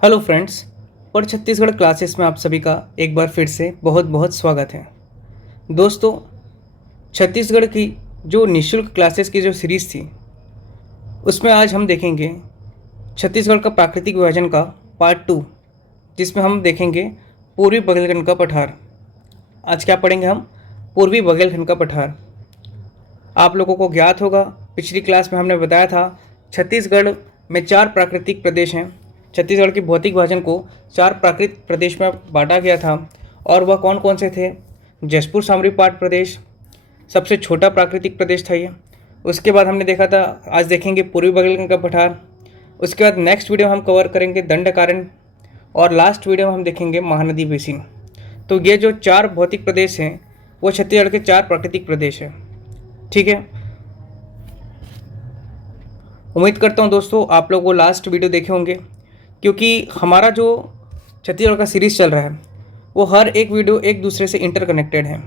Hello friends. पर Chhattisgarh classes में आप सभी का एक बार फिर से बहुत बहुत स्वागत है। दोस्तों, छत्तीसगढ़ की जो निःशुल्क क्लासेस की जो सीरीज़ थी उसमें आज हम देखेंगे छत्तीसगढ़ का प्राकृतिक विभाजन का पार्ट 2, जिसमें हम देखेंगे पूर्वी बघेलखंड का पठार। आज क्या पढ़ेंगे हम? पूर्वी बघेलखंड का पठार। आप लोगों को ज्ञात होगा, पिछली क्लास में हमने बताया था छत्तीसगढ़ में 4 प्राकृतिक प्रदेश हैं। छत्तीसगढ़ के भौतिक विभाजन को 4 प्राकृतिक प्रदेश में बांटा गया था, और वह कौन कौन से थे? जसपुर सामरी पाट प्रदेश सबसे छोटा प्राकृतिक प्रदेश था ये। उसके बाद हमने देखा था, आज देखेंगे पूर्वी बघेलखंड का पठार। उसके बाद नेक्स्ट वीडियो में हम कवर करेंगे दंडकारण्य, और लास्ट वीडियो में हम देखेंगे महानदी बेसिन। तो ये जो 4 भौतिक प्रदेश हैं वो छत्तीसगढ़ के 4 प्राकृतिक प्रदेश हैं। ठीक है, उम्मीद करता हूँ दोस्तों आप लोग वो लास्ट वीडियो देखे होंगे, क्योंकि हमारा जो छत्तीसगढ़ का सीरीज़ चल रहा है वो हर एक वीडियो एक दूसरे से इंटरकनेक्टेड है।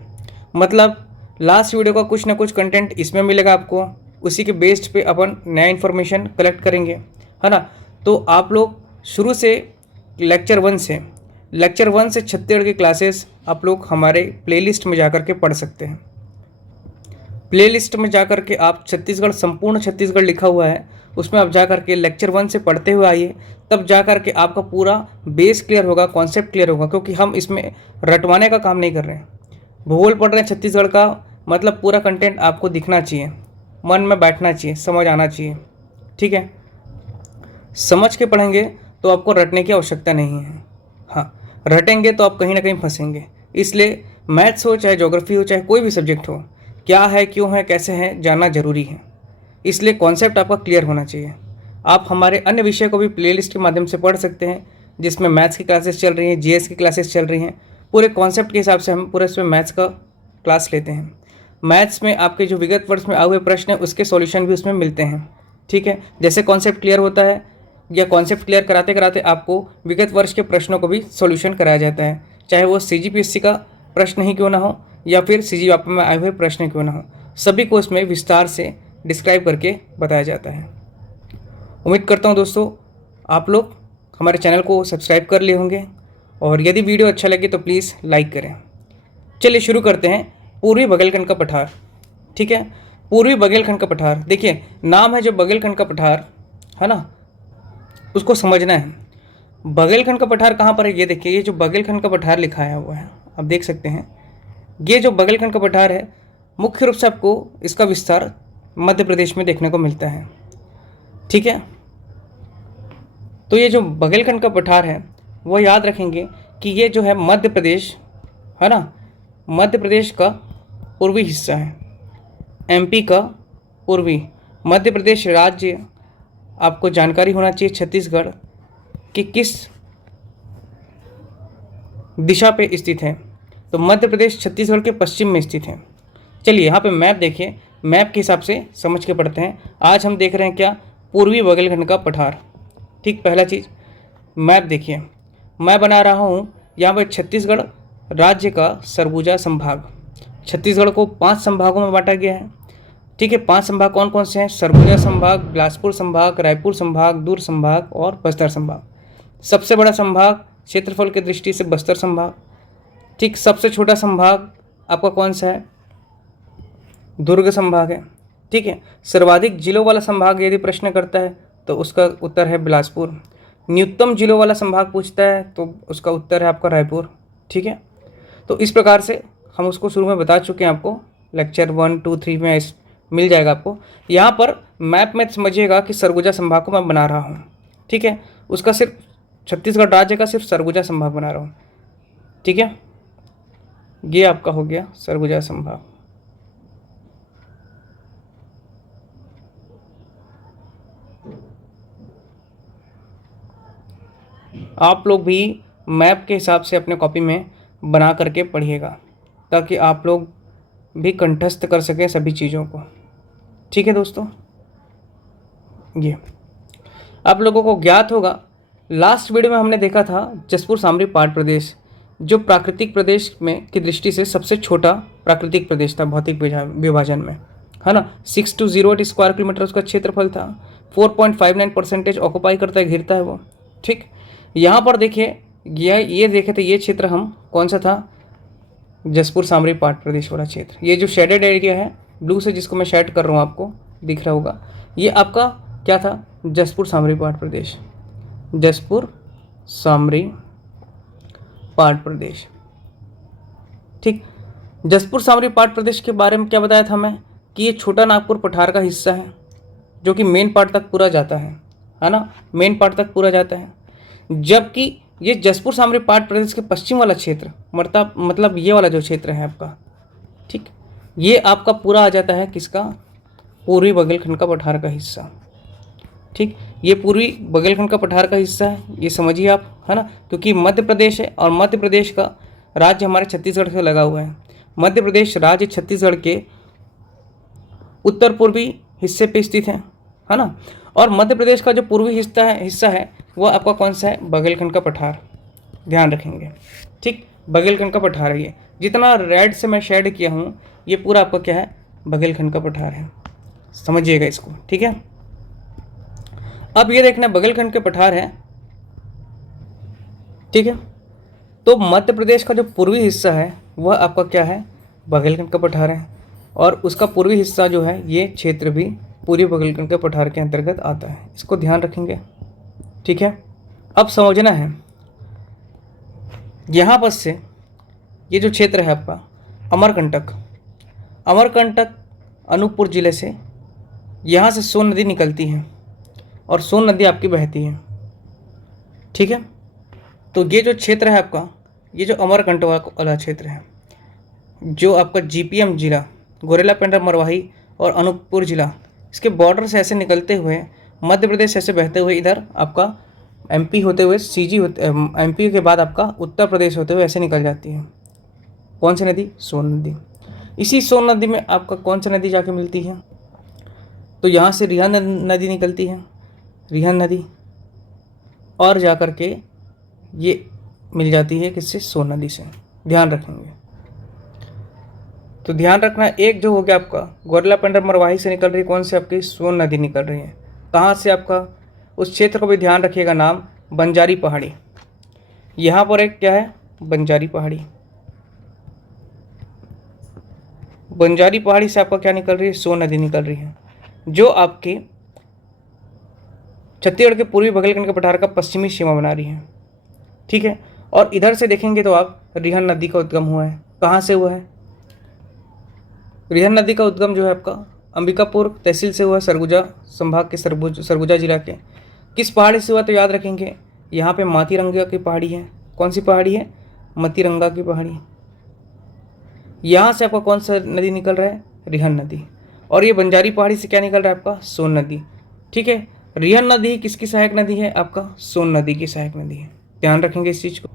मतलब लास्ट वीडियो का कुछ ना कुछ कंटेंट इसमें मिलेगा आपको, उसी के बेस्ड पे अपन नया इन्फॉर्मेशन कलेक्ट करेंगे, है ना। तो आप लोग शुरू से लेक्चर 1 से छत्तीसगढ़ की क्लासेस आप लोग हमारे प्लेलिस्ट में जाकर के पढ़ सकते हैं। प्लेलिस्ट में जाकर के आप छत्तीसगढ़, संपूर्ण छत्तीसगढ़ लिखा हुआ है, उसमें आप जाकर के लेक्चर 1 से पढ़ते हुए आइए, तब जाकर के आपका पूरा बेस क्लियर होगा, कॉन्सेप्ट क्लियर होगा। क्योंकि हम इसमें रटवाने का काम नहीं कर रहे हैं। भूगोल पढ़ रहे हैं छत्तीसगढ़ का, मतलब पूरा कंटेंट आपको दिखना चाहिए, मन में बैठना चाहिए, समझ आना चाहिए। ठीक है, समझ के पढ़ेंगे तो आपको रटने की आवश्यकता नहीं है। हाँ, रटेंगे तो आप कहीं ना कहीं फंसेंगे। इसलिए मैथ्स हो चाहे ज्योग्राफी हो चाहे कोई भी सब्जेक्ट हो, क्या है, क्यों है, कैसे है, जानना जरूरी है। इसलिए कॉन्सेप्ट आपका क्लियर होना चाहिए। आप हमारे अन्य विषय को भी प्लेलिस्ट के माध्यम से पढ़ सकते हैं, जिसमें मैथ्स की क्लासेस चल रही हैं, जीएस की क्लासेस चल रही हैं। पूरे कॉन्सेप्ट के हिसाब से हम पूरे इसमें मैथ्स का क्लास लेते हैं। मैथ्स में आपके जो विगत वर्ष में आए हुए प्रश्न हैं उसके सॉल्यूशन भी उसमें मिलते हैं। ठीक है, जैसे कॉन्सेप्ट क्लियर होता है या कॉन्सेप्ट क्लियर कराते कराते आपको विगत वर्ष के प्रश्नों को भी सॉल्यूशन कराया जाता है, चाहे वो सीजीपीएससी का प्रश्न ही क्यों ना हो या फिर सीजीएल में आए हुए प्रश्न क्यों ना हो, सभी को इसमें विस्तार से डिस्क्राइब करके बताया जाता है। उम्मीद करता हूँ दोस्तों आप लोग हमारे चैनल को सब्सक्राइब कर लिए होंगे, और यदि वीडियो अच्छा लगे तो प्लीज़ लाइक करें। चलिए शुरू करते हैं पूर्वी बघेलखंड का पठार। ठीक है, पूर्वी बघेलखंड का पठार, देखिए नाम है जो बघेलखंड का पठार, है ना, उसको समझना है। बघेलखंड का पठार कहाँ पर है ये देखिए, ये जो बघेलखंड का पठार लिखाया हुआ है आप देख सकते हैं। ये जो बघेलखंड का पठार है मुख्य रूप से आपको इसका विस्तार मध्य प्रदेश में देखने को मिलता है। ठीक है, तो ये जो बघेलखंड का पठार है वो याद रखेंगे कि ये जो है मध्य प्रदेश, है ना, मध्य प्रदेश का पूर्वी हिस्सा है, एमपी का पूर्वी। मध्य प्रदेश राज्य, आपको जानकारी होना चाहिए छत्तीसगढ़ कि किस दिशा पे स्थित है। तो मध्य प्रदेश छत्तीसगढ़ के पश्चिम में स्थित है। चलिए यहाँ पे मैप देखिए, मैप के हिसाब से समझ के पढ़ते हैं। आज हम देख रहे हैं क्या? पूर्वी बघेलखंड का पठार। ठीक, पहला चीज़ मैप देखिए, मैं बना रहा हूँ यहाँ पर छत्तीसगढ़ राज्य का सरगुजा संभाग। छत्तीसगढ़ को 5 संभागों में बांटा गया है। ठीक है, 5 संभाग कौन कौन से हैं? सरगुजा संभाग, बिलासपुर संभाग, रायपुर संभाग, दुर्ग संभाग और बस्तर संभाग। सबसे बड़ा संभाग क्षेत्रफल की दृष्टि से बस्तर संभाग। ठीक, सबसे छोटा संभाग आपका कौन सा है? दुर्ग संभाग है। ठीक है, सर्वाधिक जिलों वाला संभाग यदि प्रश्न करता है तो उसका उत्तर है बिलासपुर। न्यूनतम जिलों वाला संभाग पूछता है तो उसका उत्तर है आपका रायपुर। ठीक है, तो इस प्रकार से हम उसको शुरू में बता चुके हैं, आपको लेक्चर 1, 2, 3 में मिल जाएगा आपको। यहाँ पर मैप में समझिएगा कि सरगुजा संभाग को मैं बना रहा हूँ। ठीक है, उसका सिर्फ छत्तीसगढ़ राज्य का सिर्फ सरगुजा संभाग बना रहा हूँ। ठीक है, ये आपका हो गया सरगुजा संभाग। आप लोग भी मैप के हिसाब से अपने कॉपी में बना करके पढ़िएगा, ताकि आप लोग भी कंठस्थ कर सकें सभी चीज़ों को। ठीक है दोस्तों, ये आप लोगों को ज्ञात होगा, लास्ट वीडियो में हमने देखा था जसपुर सामरी पाट प्रदेश, जो प्राकृतिक प्रदेश में की दृष्टि से सबसे छोटा प्राकृतिक प्रदेश था भौतिक विभाजन में, है ना। 6208 स्क्वायर किलोमीटर उसका क्षेत्रफल था। 4.59% ऑक्युपाई करता है, घिरता है वो। ठीक, यहाँ पर देखिए ये देखे तो ये क्षेत्र हम कौन सा था, जसपुर सामरी पाठ प्रदेश वाला क्षेत्र। ये जो शेडेड एरिया है ब्लू से, जिसको मैं शेड कर रहा हूँ, आपको दिख रहा होगा, ये आपका क्या था, जसपुर सामरी पाठ प्रदेश, जसपुर सामरी पाठ प्रदेश। ठीक, जसपुर सामरी पाठ प्रदेश के बारे में क्या बताया था मैं, कि ये छोटा नागपुर पठार का हिस्सा है जो कि मेन पार्ट तक पूरा जाता है ना, मेन पार्ट तक पूरा जाता है। जबकि ये जसपुर सामरी पाठ प्रदेश के पश्चिम वाला क्षेत्र, मतलब ये वाला जो क्षेत्र है आपका, ठीक, ये आपका पूरा आ जाता है किसका, पूर्वी बघेलखंड का पठार का हिस्सा। ठीक, ये पूर्वी बघेलखंड का पठार का हिस्सा है, ये समझिए आप, है ना, क्योंकि मध्य प्रदेश है और मध्य प्रदेश का राज्य हमारे छत्तीसगढ़ से लगा हुआ है। मध्य प्रदेश राज्य छत्तीसगढ़ के उत्तर पूर्वी हिस्से पे स्थित है ना, और मध्य प्रदेश का जो पूर्वी हिस्सा है वो आपका कौन सा है, बघेलखंड का पठार, ध्यान रखेंगे। ठीक, बघेलखंड का पठार है ये, जितना रेड से मैं शेड किया हूँ ये पूरा आपका क्या है, बघेलखंड का पठार है, समझिएगा इसको। ठीक है, अब ये देखना बघेलखंड के पठार है, ठीक है, तो मध्य प्रदेश का जो पूर्वी हिस्सा है वह आपका क्या है, बघेलखंड का पठार है, और उसका पूर्वी हिस्सा जो है ये क्षेत्र भी पूर्वी बघेलखंड के पठार के अंतर्गत आता है, इसको ध्यान रखेंगे। ठीक है, अब समझना है यहाँ पर से ये जो क्षेत्र है आपका अमरकंटक अनूपपुर जिले से, यहाँ से सोन नदी निकलती है और सोन नदी आपकी बहती है। ठीक है, तो ये जो क्षेत्र है आपका, ये जो अमरकंटक वाला क्षेत्र है, जो आपका जीपीएम जिला गोरेला पेंड्रा मरवाही और अनूपपुर जिला, इसके बॉर्डर से ऐसे निकलते हुए मध्य प्रदेश ऐसे बहते हुए इधर आपका एमपी होते हुए एमपी के बाद आपका उत्तर प्रदेश होते हुए ऐसे निकल जाती है। कौन सी नदी, सोन नदी। इसी सोन नदी में आपका कौन सी नदी जाके मिलती है, तो यहाँ से रिहंद नदी निकलती है, रिहंद नदी, और जाकर के ये मिल जाती है किससे, सोन नदी से, ध्यान रखेंगे। तो ध्यान रखना, एक जो हो गया आपका गोरेला पेंड्रा मरवाही से निकल रही, कौन सी आपकी, सोन नदी निकल रही है। कहाँ से आपका, उस क्षेत्र को भी ध्यान रखिएगा, नाम बंजारी पहाड़ी। यहाँ पर एक क्या है, बंजारी पहाड़ी, बंजारी पहाड़ी से आपका क्या निकल रही है, सोन नदी निकल रही है, जो आपके छत्तीसगढ़ के पूर्वी बघेलखंड के पठार का पश्चिमी सीमा बना रही है। ठीक है, और इधर से देखेंगे तो आप रिहंद नदी का उद्गम हुआ है, कहाँ से हुआ है, रिहंद नदी का उद्गम जो है आपका अंबिकापुर तहसील से हुआ है, सरगुजा संभाग के सरगुजा जिला के। किस पहाड़ी से हुआ, तो याद रखेंगे यहाँ पे मातीरंगा की पहाड़ी है। कौन सी पहाड़ी है, मातीरंगा की पहाड़ी। यहाँ से आपका कौन सा नदी निकल रहा है, रिहंद नदी, और ये बंजारी पहाड़ी से क्या निकल रहा है आपका, सोन नदी। ठीक है, रिहंद नदी किसकी सहायक नदी है, आपका सोन नदी की सहायक नदी है, ध्यान रखेंगे इस चीज़ को।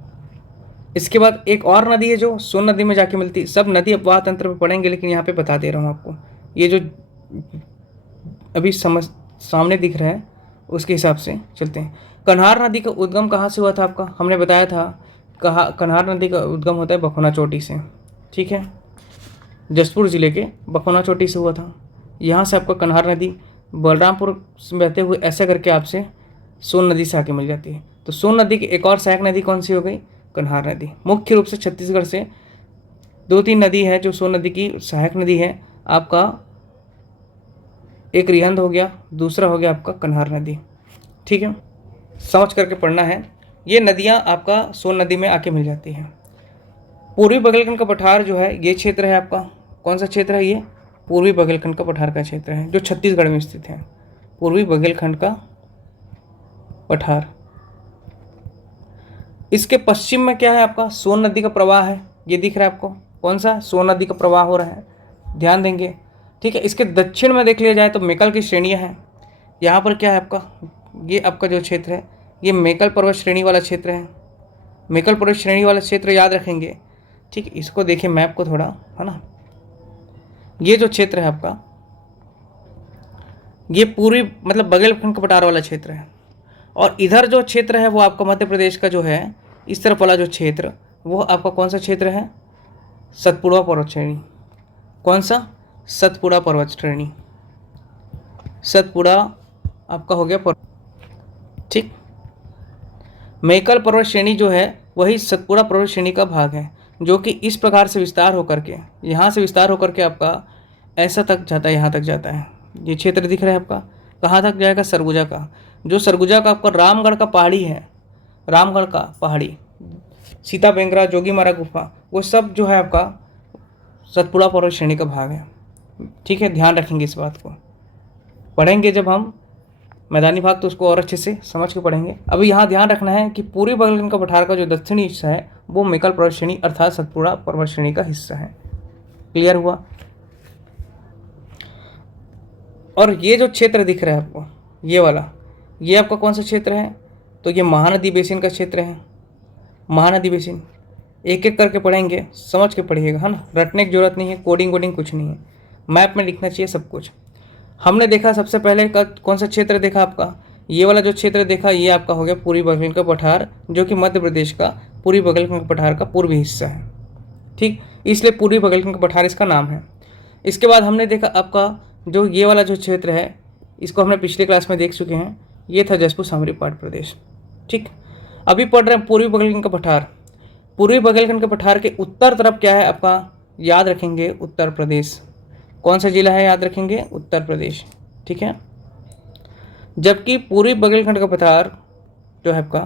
इसके बाद एक और नदी है जो सोन नदी में जाके मिलती है, सब नदी अपवाह तंत्र में पढ़ेंगे, लेकिन यहाँ पे बता दे रहा हूँ आपको, ये जो अभी सामने दिख रहा है उसके हिसाब से चलते हैं। कन्हार नदी का उद्गम कहाँ से हुआ था आपका, हमने बताया था, कन्हार नदी का उद्गम होता है बखोना चोटी से। ठीक है, जसपुर जिले के बखोना चोटी से हुआ था। यहाँ से आपका कन्हार नदी बलरामपुर से बहते हुए ऐसे करके आपसे सोन नदी से आके मिल जाती है। तो सोन नदी की एक और सहायक नदी कौन सी हो गई, कन्हार नदी। मुख्य रूप से छत्तीसगढ़ से 2-3 नदी है जो सोन नदी की सहायक नदी है आपका, एक रिहंद हो गया, दूसरा हो गया आपका कन्हार नदी। ठीक है, समझ करके पढ़ना है, ये नदियाँ आपका सोन नदी में आके मिल जाती हैं। पूर्वी बघेलखंड का पठार जो है ये क्षेत्र है आपका, कौन सा क्षेत्र है ये, पूर्वी बघेलखंड का पठार का क्षेत्र है जो छत्तीसगढ़ में स्थित है, पूर्वी बघेलखंड का पठार। इसके पश्चिम में क्या है आपका, सोन नदी का प्रवाह है, ये दिख रहा है आपको, कौन सा, सोन नदी का प्रवाह हो रहा है, ध्यान देंगे। ठीक है, इसके दक्षिण में देख लिया जाए तो मेकल की श्रेणियाँ हैं। यहाँ पर क्या है आपका, ये आपका जो क्षेत्र है ये मेकल पर्वत श्रेणी वाला क्षेत्र है, मेकल पर्वत श्रेणी वाला क्षेत्र याद रखेंगे। ठीक है, इसको देखिए मैप को थोड़ा, है ना, ये जो क्षेत्र है आपका ये पूरी मतलब बघेलखंड का पठार वाला क्षेत्र है, और इधर जो क्षेत्र है वो आपका मध्य प्रदेश का जो है इस तरफ वाला जो क्षेत्र वो आपका कौन सा क्षेत्र है, सतपुड़ा पर्वत श्रेणी। कौन सा, सतपुड़ा पर्वत श्रेणी, सतपुड़ा आपका हो गया पर्वत। ठीक, मेकल पर्वत श्रेणी जो है वही सतपुड़ा पर्वत श्रेणी का भाग है, जो कि इस प्रकार से विस्तार होकर के, यहाँ से विस्तार होकर के आपका ऐसा तक जाता है, यहाँ तक जाता है। ये क्षेत्र दिख रहा है आपका, कहाँ तक जाएगा? सरगुजा का। जो सरगुजा का आपका रामगढ़ का पहाड़ी है, रामगढ़ का पहाड़ी, सीता बेंगरा, जोगीमारा गुफा, वो सब जो है आपका सतपुड़ा पर्वत श्रेणी का भाग है। ठीक है, ध्यान रखेंगे इस बात को। पढ़ेंगे जब हम मैदानी भाग तो उसको और अच्छे से समझ के पढ़ेंगे। अभी यहाँ ध्यान रखना है कि पूर्वी बगलखंड का पठार का जो दक्षिणी हिस्सा है वो मेकल पर्वत श्रेणी अर्थात सतपुड़ा पर्वत श्रेणी का हिस्सा है। क्लियर हुआ? और ये जो क्षेत्र दिख रहा है आपको, ये वाला, ये आपका कौन सा क्षेत्र है? तो ये महानदी बेसिन का क्षेत्र है। महानदी बेसिन एक एक करके पढ़ेंगे, समझ के पढ़िएगा, है ना। रटने की जरूरत नहीं है, कोडिंग वोडिंग कुछ नहीं है, मैप में लिखना चाहिए सब कुछ। हमने देखा सबसे पहले का कौन सा क्षेत्र देखा आपका? ये वाला जो क्षेत्र देखा ये आपका हो गया पूर्वी बगलखंड का पठार, जो कि मध्य प्रदेश का पूर्वी बगलखंड का पठार का पूर्वी हिस्सा है। ठीक, इसलिए पूर्वी बगलखंड का पठार इसका नाम है। इसके बाद हमने देखा आपका जो ये वाला जो क्षेत्र है, इसको हमने पिछले क्लास में देख चुके हैं, ये था जसपुर सामरी पाट प्रदेश। ठीक, अभी पढ़ रहे हैं पूर्वी बगलखंड का पठार। पूर्वी बगलखंड के पठार के उत्तर तरफ क्या है आपका? याद रखेंगे, उत्तर प्रदेश। कौन सा जिला है? याद रखेंगे, उत्तर प्रदेश। ठीक है, जबकि पूर्वी बगलखंड का पठार जो है आपका,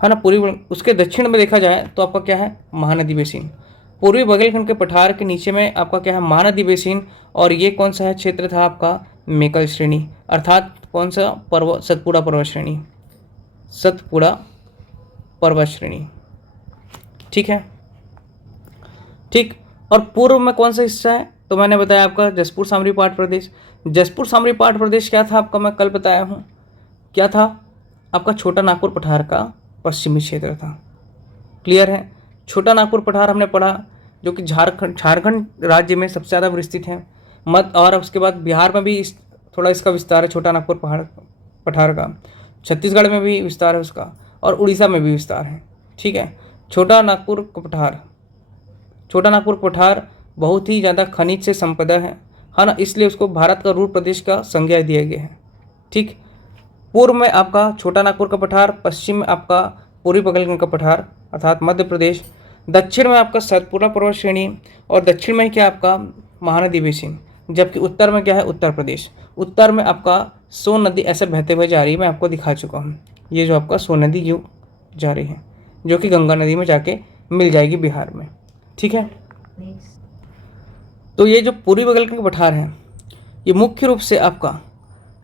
है ना, उसके दक्षिण में देखा जाए तो आपका क्या है? महानदी बेसिन। पूर्वी बगलखंड के पठार के नीचे में आपका क्या है? महानदी बेसिन। और ये कौन सा है क्षेत्र था आपका? मेकल श्रेणी, अर्थात कौन सा पर्वत? सतपुड़ा पर्वत श्रेणी, सतपुड़ा पर्वत श्रेणी। ठीक है, ठीक। और पूर्व में कौन सा हिस्सा है? तो मैंने बताया आपका जसपुर सामरी पाट प्रदेश। जसपुर सामरी पाट प्रदेश क्या था आपका? मैं कल बताया हूँ, क्या था आपका? छोटा नागपुर पठार का पश्चिमी क्षेत्र था। क्लियर है? छोटा नागपुर पठार हमने पढ़ा, जो कि झारखंड राज्य में सबसे ज़्यादा विस्तृत है। और उसके बाद बिहार में भी थोड़ा इसका विस्तार है छोटा नागपुर पठार का। छत्तीसगढ़ में भी विस्तार है उसका, और उड़ीसा में भी विस्तार है। ठीक है, छोटा नागपुर पठार बहुत ही ज़्यादा खनिज से संपदा है ना, इसलिए उसको भारत का रूर प्रदेश का संज्ञा दिया गया है। ठीक, पूर्व में आपका छोटा नागपुर का पठार, पश्चिम में आपका पूर्वी बगलखंड का पठार अर्थात मध्य प्रदेश, दक्षिण में आपका सतपुड़ा पर्वत श्रेणी, और दक्षिण में क्या आपका? महानदी बेसिन। जबकि उत्तर में क्या है? उत्तर प्रदेश। उत्तर में आपका सोन नदी ऐसे बहते हुए जा रही है, मैं आपको दिखा चुका हूँ। ये जो आपका सोन नदी जो जा रही है, जो कि गंगा नदी में जाके मिल जाएगी बिहार में। ठीक है, तो ये जो पूर्वी बगलखंड का पठार है ये मुख्य रूप से आपका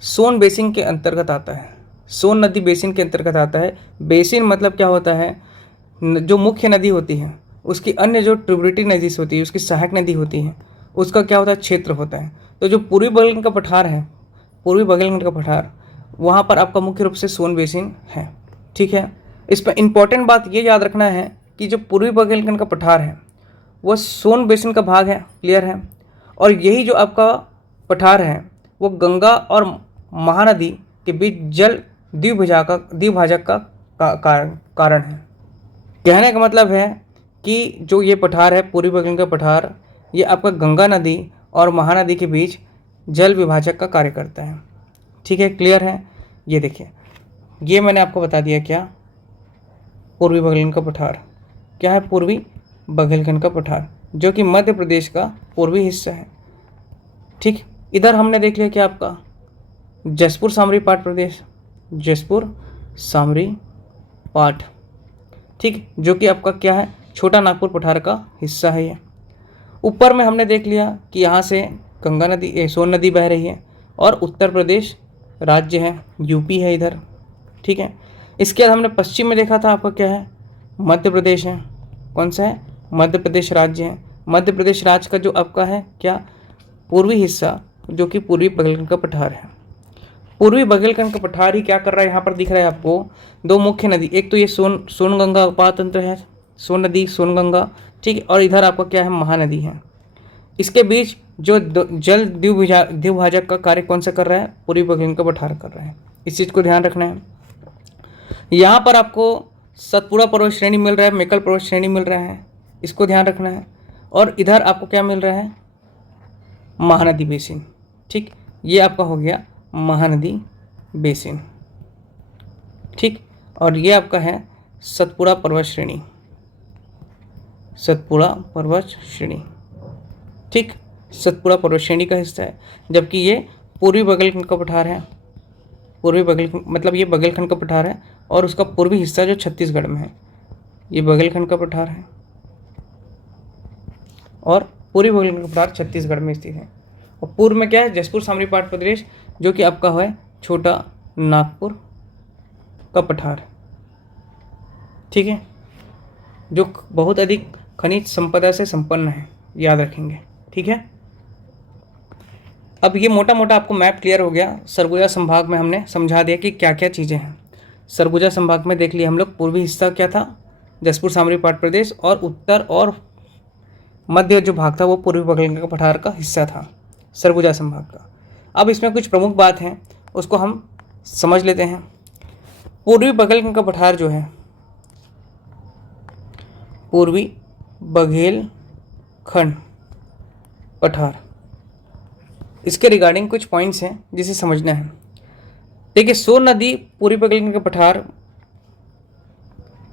सोन बेसिन के अंतर्गत आता है। सोन नदी बेसिन के अंतर्गत आता है। बेसिन मतलब क्या होता है? जो मुख्य नदी होती है उसकी अन्य जो ट्रिब्यूटरी नदी होती है, उसकी सहायक नदी होती है, उसका क्या होता है? क्षेत्र होता है। तो जो पूर्वी बगलखंड का पठार है, पूर्वी बगलखंड का पठार, वहाँ पर आपका मुख्य रूप से सोन बेसिन है। ठीक है, इस पर इंपॉर्टेंट बात ये याद रखना है कि जो पूर्वी बगलखंड का पठार है वो सोन बेसिन का भाग है। क्लियर है? और यही जो आपका पठार है वो गंगा और महानदी के बीच जल द्विभाजक का कारण है। कहने का मतलब है कि जो ये पठार है पूर्वी बगलखंड का पठार, ये आपका गंगा नदी और महानदी के बीच जल विभाजक का कार्य करता है। ठीक है, क्लियर है? ये देखिए, ये मैंने आपको बता दिया क्या? पूर्वी बगलखंड का पठार क्या है? पूर्वी बघेलखंड का पठार, जो कि मध्य प्रदेश का पूर्वी हिस्सा है। ठीक, इधर हमने देख लिया क्या आपका? जसपुर सामरी पाट प्रदेश, जसपुर सामरी पाट। ठीक, जो कि आपका क्या है? छोटा नागपुर पठार का हिस्सा है ये। ऊपर में हमने देख लिया कि यहाँ से गंगा नदी, सोन नदी बह रही है, और उत्तर प्रदेश राज्य है, यूपी है इधर। ठीक है, इसके बाद हमने पश्चिम में देखा था आपका क्या है? मध्य प्रदेश है। कौन सा है? मध्य प्रदेश राज्य है। मध्य प्रदेश राज्य का जो आपका है क्या? पूर्वी हिस्सा, जो कि पूर्वी बघेलखंड का पठार है। पूर्वी बघेलखंड का पठार ही क्या कर रहा है? यहाँ पर दिख रहा है आपको दो मुख्य नदी, एक तो ये सोनगंगा उपात तंत्र है, सोन नदी, सोनगंगा। ठीक है, और इधर आपका क्या है? महानदी है। इसके बीच जो जल द्विभाजक का कार्य कौन सा कर रहा है? पूर्वी बघेलखंड का पठार कर रहा है। इस चीज़ को ध्यान रखना है। यहाँ पर आपको सतपुड़ा पर्वत श्रेणी मिल रहा है, मेकल पर्वत श्रेणी मिल रहा है, इसको ध्यान रखना है। और इधर आपको क्या मिल रहा है? महानदी बेसिन। ठीक, ये आपका हो गया महानदी बेसिन। ठीक, और ये आपका है सतपुड़ा पर्वत श्रेणी, सतपुड़ा पर्वत श्रेणी। ठीक, सतपुड़ा पर्वत श्रेणी का हिस्सा है, जबकि ये पूर्वी बघेलखंड का पठार है। पूर्वी बघेलखंड मतलब ये बघेलखंड का पठार है और उसका पूर्वी हिस्सा जो छत्तीसगढ़ में है, ये बघेलखंड का पठार है और पूर्वी बघेलखंड का पठार छत्तीसगढ़ में स्थित है। और पूर्व में क्या है, जसपुर सामरी पाट प्रदेश, जो कि आपका है छोटा नागपुर का पठार। ठीक है, जो बहुत अधिक खनिज संपदा से संपन्न है, याद रखेंगे। ठीक है, अब ये मोटा मोटा आपको मैप क्लियर हो गया। सरगुजा संभाग में हमने समझा दिया कि क्या क्या चीज़ें हैं। सरगुजा संभाग में देख लिया हम लोग, पूर्वी हिस्सा क्या था, जसपुर सामरी पाट प्रदेश, और उत्तर और मध्य जो भाग था वो पूर्वी बघेलखंड का पठार का हिस्सा था, सरगुजा संभाग का। अब इसमें कुछ प्रमुख बात हैं, उसको हम समझ लेते हैं। पूर्वी बघेलखंड का पठार जो है, पूर्वी बघेलखंड पठार, इसके रिगार्डिंग कुछ पॉइंट्स हैं जिसे समझना है। देखिए, सोन नदी पूर्वी बघेलखंड के पठार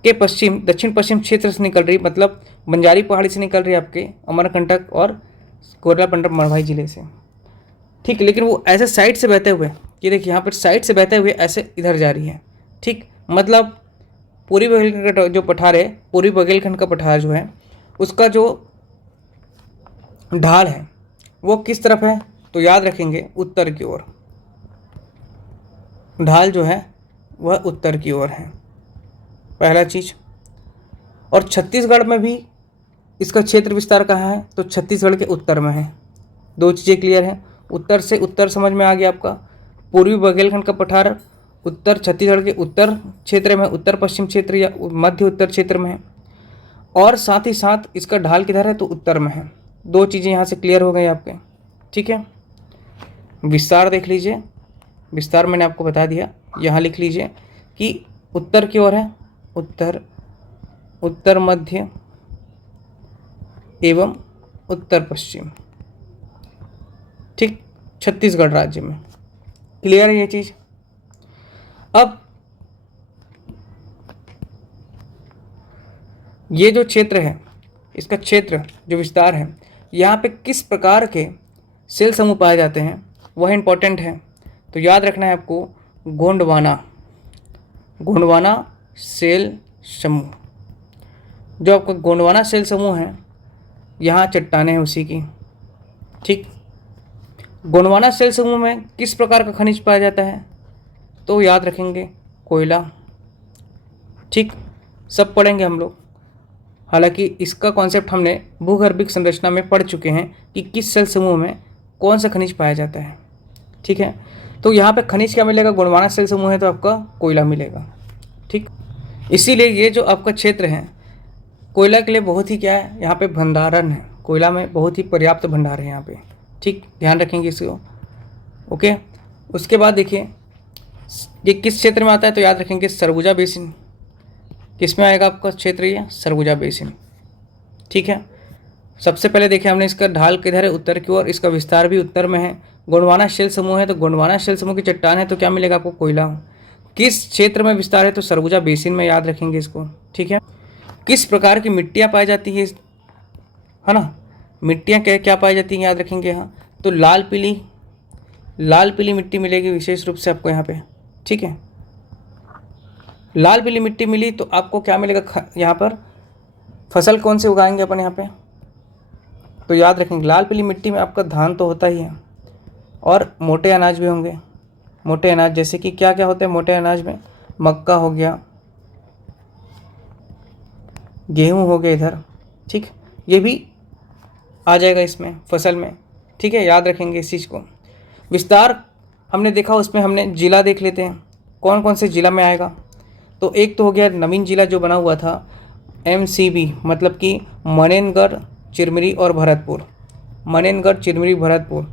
के पश्चिम दक्षिण पश्चिम क्षेत्र से निकल रही, मतलब बंजारी पहाड़ी से निकल रही है आपके अमरकंटक और कोरलापंडर मरवाही जिले से। ठीक, लेकिन वो ऐसे साइड से बहते हुए, ये देखिए यहाँ पर साइड से बहते हुए ऐसे इधर जा रही है। ठीक, मतलब पूर्वी बघेलखंड का जो पठार है, पूर्वी बघेलखंड का पठार जो है, उसका जो ढाल है वो किस तरफ है, तो याद रखेंगे उत्तर की ओर। ढाल जो है वह उत्तर की ओर है, पहला चीज। और छत्तीसगढ़ में भी इसका क्षेत्र विस्तार कहाँ है, तो छत्तीसगढ़ के उत्तर में है। दो चीज़ें क्लियर हैं, उत्तर से उत्तर समझ में आ गया आपका। पूर्वी बघेलखंड का पठार उत्तर छत्तीसगढ़ के उत्तर क्षेत्र में, उत्तर पश्चिम क्षेत्र या मध्य उत्तर क्षेत्र में है, और साथ ही साथ इसका ढाल किधर है, तो उत्तर में है। दो चीज़ें यहाँ से क्लियर हो गई आपके। ठीक है, विस्तार देख लीजिए, विस्तार मैंने आपको बता दिया। यहाँ लिख लीजिए कि उत्तर की ओर है, उत्तर, उत्तर मध्य एवं उत्तर पश्चिम। ठीक, छत्तीसगढ़ राज्य में। क्लियर है ये चीज़। अब ये जो क्षेत्र है, इसका क्षेत्र जो विस्तार है, यहाँ पे किस प्रकार के सेल समूह पाए जाते हैं वह इंपॉर्टेंट है। तो याद रखना है आपको, गोंडवाना, गोंडवाना सेल समूह। जो आपका गोंडवाना सेल समूह है, यहाँ चट्टानें हैं उसी की। ठीक, गोंडवाना सेल समूह में किस प्रकार का खनिज पाया जाता है, तो याद रखेंगे कोयला। ठीक, सब पढ़ेंगे हम लोग। हालांकि इसका कॉन्सेप्ट हमने भूगर्भिक संरचना में पढ़ चुके हैं कि किस सेल समूह में कौन सा खनिज पाया जाता है। ठीक है, तो यहाँ पे खनिज क्या मिलेगा, गोंडवाना सेल समूह है तो आपका कोयला मिलेगा। ठीक, इसीलिए ये जो आपका क्षेत्र है कोयला के लिए बहुत ही क्या है, यहाँ पे भंडारण है, कोयला में बहुत ही पर्याप्त भंडार है यहाँ पे। ठीक, ध्यान रखेंगे इसको। ओके, उसके बाद देखिए ये किस क्षेत्र में आता है, तो याद रखेंगे सरगुजा बेसिन। किस में आएगा आपका क्षेत्र, ये सरगुजा बेसिन। ठीक है, सबसे पहले देखिए हमने इसका ढाल किधर है, उत्तर की ओर, इसका विस्तार भी उत्तर में है। गोंडवाना शेल समूह है तो गोंडवाना शेल समूह की चट्टान है तो क्या मिलेगा आपको, कोयला। किस क्षेत्र में विस्तार है, तो सरगुजा बेसिन में, याद रखेंगे इसको। ठीक है, किस प्रकार की मिट्टियाँ पाई जाती है ना, मिट्टियाँ क्या क्या पाई जाती हैं, याद रखेंगे यहाँ। तो लाल पीली मिट्टी मिलेगी विशेष रूप से आपको यहाँ पे। ठीक है, लाल पीली मिट्टी मिली तो आपको क्या मिलेगा, यहाँ पर फसल कौन से उगाएंगे अपन यहाँ पे, तो याद रखेंगे लाल पीली मिट्टी में आपका धान तो होता ही है और मोटे अनाज भी होंगे। मोटे अनाज जैसे कि क्या क्या होता है मोटे अनाज में, मक्का हो गया, गेहूँ हो गया इधर। ठीक, ये भी आ जाएगा इसमें फसल में। ठीक है, याद रखेंगे इस चीज़ को। विस्तार हमने देखा, उसमें हमने जिला देख लेते हैं कौन कौन से जिला में आएगा। तो एक तो हो गया नवीन जिला जो बना हुआ था MCB, मतलब कि मनेनगढ़, चिरमिरी और भरतपुर। मनेनगढ़, चिरमिरी, भरतपुर।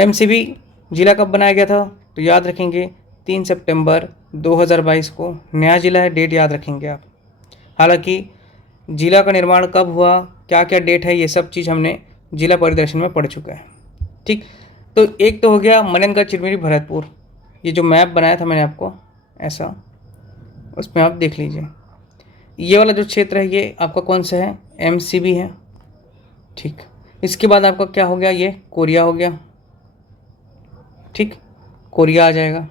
MCB जिला कब बनाया गया था, तो याद रखेंगे 3 सितंबर 2022 को नया जिला है, डेट याद रखेंगे आप। हालांकि जिला का निर्माण कब हुआ, क्या क्या डेट है, ये सब चीज़ हमने जिला परिदर्शन में पढ़ चुका है। ठीक, तो एक तो हो गया मनेनगढ़, चिरमिरी, भरतपुर। ये जो मैप बनाया था मैंने आपको ऐसा, उसमें आप देख लीजिए। ये वाला जो क्षेत्र है ये आपका कौन सा है, MCB है। ठीक, इसके बाद आपका क्या हो गया, ये कोरिया हो गया। ठीक, कोरिया आ जाएगा।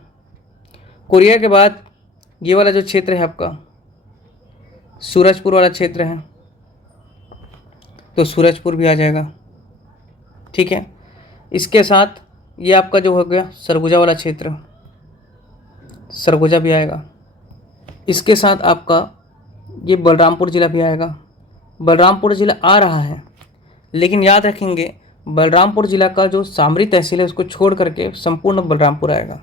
कोरिया के बाद ये वाला जो क्षेत्र है आपका सूरजपुर वाला क्षेत्र है, तो सूरजपुर भी आ जाएगा। ठीक है, इसके साथ ये आपका जो हो गया सरगुजा वाला क्षेत्र, सरगुजा भी आएगा। इसके साथ आपका ये बलरामपुर ज़िला भी आएगा। बलरामपुर ज़िला आ रहा है, लेकिन याद रखेंगे बलरामपुर ज़िला का जो सामरी तहसील है उसको छोड़ करके संपूर्ण बलरामपुर आएगा।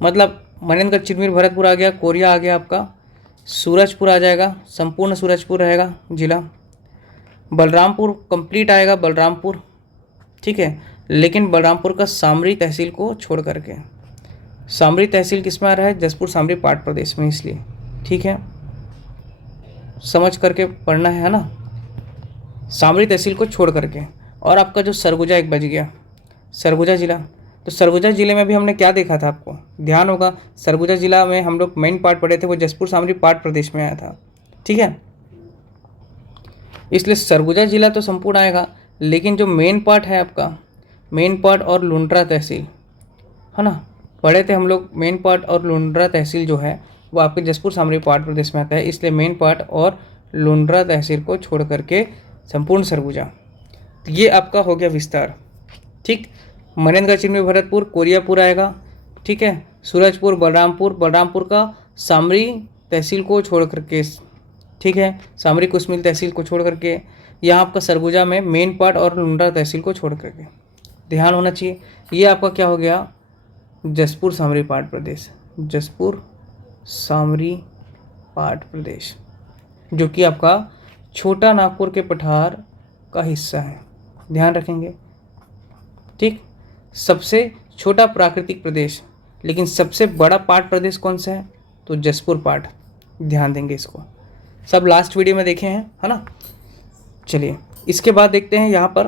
मतलब मनेंद्रगढ़, चिरमिर, भरतपुर आ गया, कोरिया आ गया, आपका सूरजपुर आ जाएगा, संपूर्ण सूरजपुर रहेगा जिला। बलरामपुर कंप्लीट आएगा, बलरामपुर। ठीक है, लेकिन बलरामपुर का सामरी तहसील को छोड़ करके। सामरी तहसील किस में आ रहा है, जसपुर सामरी पाट प्रदेश में, इसलिए। ठीक है, समझ करके पढ़ना है ना, सामरी तहसील को छोड़ करके। और आपका जो सरगुजा एक बच गया, सरगुजा जिला। तो सरगुजा जिले में भी हमने क्या देखा था, आपको ध्यान होगा, सरगुजा जिला में हम लोग मेन पार्ट पढ़े थे, वो जसपुर सामरी पाट प्रदेश में आया था। ठीक है, इसलिए सरगुजा जिला तो संपूर्ण आएगा, लेकिन जो मेन पार्ट है आपका, मेन पार्ट और लुंड्रा तहसील है ना, पढ़े थे हम लोग। मेन पार्ट और लुंड्रा तहसील जो है वो आपके जसपुर सामरी पाट प्रदेश में आता है, इसलिए मेन पार्ट और लुंड्रा तहसील को छोड़ करके संपूर्ण सरगुजा। ये आपका हो गया विस्तार। ठीक, मनेंद्रगढ़, चिरमिर, भरतपुर, कोरियापुर आएगा। ठीक है, सूरजपुर, बलरामपुर, बलरामपुर का सामरी तहसील को छोड़ करके। ठीक है, सामरी कुसमिल तहसील को छोड़ करके। यहाँ आपका सरगुजा में मेन पार्ट और लुंड्रा तहसील को छोड़ करके, ध्यान होना चाहिए। ये आपका क्या हो गया, जसपुर सामरी पाट प्रदेश, जसपुर सामरी पाट प्रदेश, जो कि आपका छोटा नागपुर के पठार का हिस्सा है, ध्यान रखेंगे। ठीक, सबसे छोटा प्राकृतिक प्रदेश, लेकिन सबसे बड़ा पाट प्रदेश कौन सा है, तो जसपुर पाट, ध्यान देंगे इसको। सब लास्ट वीडियो में देखे हैं, है ना। चलिए इसके बाद देखते हैं यहाँ पर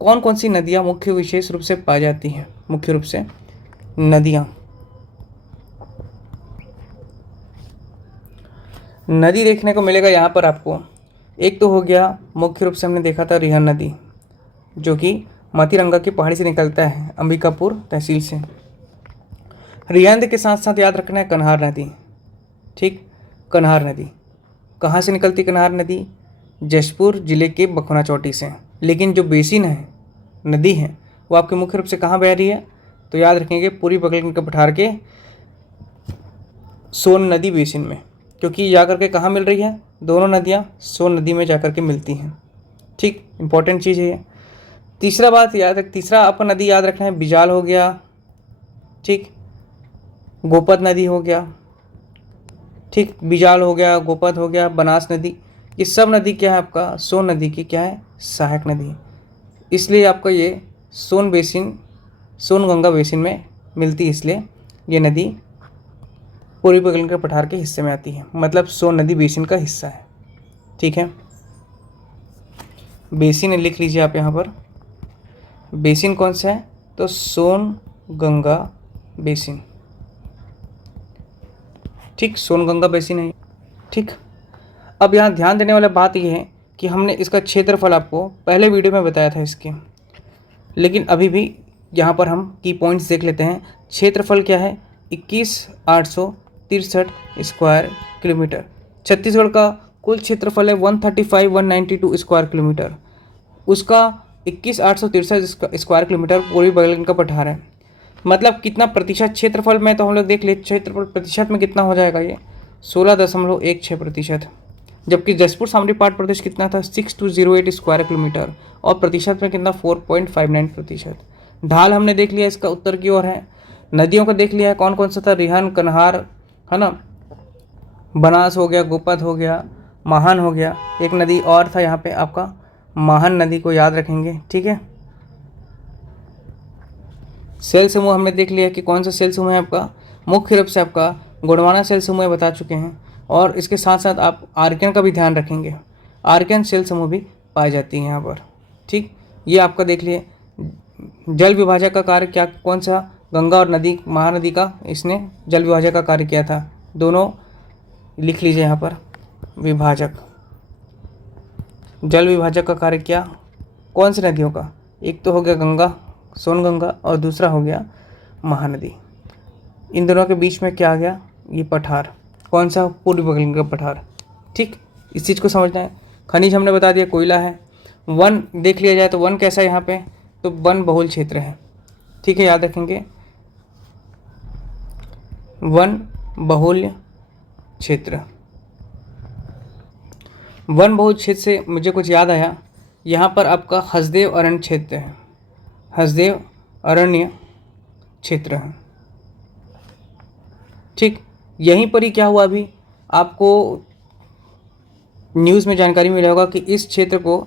कौन कौन सी नदियाँ मुख्य विशेष रूप से पाई जाती हैं। मुख्य रूप से नदियाँ, नदी देखने को मिलेगा यहाँ पर आपको। एक तो हो गया मुख्य रूप से हमने देखा था रिहन नदी, जो कि मातीरंगा की पहाड़ी से निकलता है, अंबिकापुर तहसील से। रिहंद के साथ साथ याद रखना है कन्हार नदी। ठीक, कन्हार नदी कहाँ से निकलती, कन्हार नदी जशपुर जिले के बखोना चोटी से। लेकिन जो बेसिन है, नदी है, वो आपके मुख्य रूप से कहाँ बह रही है, तो याद रखेंगे पूरी बगल के पठार के सोन नदी बेसिन में, क्योंकि जा करके कहाँ मिल रही है, दोनों नदियाँ सोन नदी में जाकर के मिलती हैं। ठीक, इंपॉर्टेंट चीज़ है ये। तीसरा बात याद रख, तीसरा आपको नदी याद रखना है, बिजाल हो गया। ठीक, गोपद नदी हो गया। ठीक, बिजाल हो गया, गोपद हो गया, बनास नदी, ये सब नदी क्या है आपका, सोन नदी की क्या है, सहायक नदी। इसलिए आपका ये सोन बेसिन, सोन गंगा बेसिन में मिलती है, इसलिए ये नदी पूर्वी बगल के पठार के हिस्से में आती है, मतलब सोन नदी बेसिन का हिस्सा है। ठीक है, बेसिन लिख लीजिए आप यहाँ पर। बेसिन कौन सा है, तो सोन गंगा बेसिन। ठीक, सोन गंगा बेसिन है। ठीक, अब यहाँ ध्यान देने वाला बात यह है कि हमने इसका क्षेत्रफल आपको पहले वीडियो में बताया था इसके, लेकिन अभी भी यहाँ पर हम की पॉइंट्स देख लेते हैं। क्षेत्रफल क्या है, 21,863 स्क्वायर किलोमीटर। छत्तीसगढ़ का कुल क्षेत्रफल है 135,192 स्क्वायर किलोमीटर, उसका 21,863 स्क्वायर किलोमीटर पूर्वी बगल का पठार है। मतलब कितना प्रतिशत क्षेत्रफल में, तो हम लोग देख ले क्षेत्रफल प्रतिशत में कितना हो जाएगा, ये 16.16%। जबकि जसपुर सामरी पाट प्रदेश कितना था, 6208 स्क्वायर किलोमीटर, और प्रतिशत में कितना 4.59%। ढाल हमने देख लिया, इसका उत्तर की ओर है। नदियों का देख लिया है, कौन कौन सा था, रिहन, कन्हार, है ना, बनास हो गया, गोपद हो गया, महान हो गया। एक नदी और था यहाँ पे आपका, महान नदी को याद रखेंगे। ठीक है, सेल समूह हमने देख लिया कि कौन सा सेल समूह है आपका, मुख्य रूप से आपका गोंडवाना सेल समूह बता चुके हैं। और इसके साथ साथ आप आर्कियन का भी ध्यान रखेंगे, आर्कियन सेल समूह भी पाई जाती हैं यहाँ पर। ठीक, ये आपका देख लिए। जल विभाजक का कार्य क्या, कौन सा, गंगा और नदी, महानदी का इसने जल विभाजक का कार्य किया था। दोनों लिख लीजिए यहाँ पर, विभाजक। जल विभाजक का कार्य क्या, कौन सी नदियों का, एक तो हो गया गंगा, सोनगंगा, और दूसरा हो गया महानदी। इन दोनों के बीच में क्या आ गया, ये पठार, कौन सा, पूर्वी बंगाल का पठार। ठीक, इस चीज़ को समझना है। खनिज हमने बता दिया कोयला है। वन देख लिया जाए तो वन कैसा है यहाँ पे, तो वन बहुल क्षेत्र है। ठीक है, याद रखेंगे, वन बहुल क्षेत्र। वन बहुल क्षेत्र से मुझे कुछ याद आया, यहाँ पर आपका हसदेव अरण्य क्षेत्र है, हसदेव अरण्य क्षेत्र है। ठीक, यहीं पर ही क्या हुआ, अभी आपको न्यूज़ में जानकारी मिला होगा कि इस क्षेत्र को,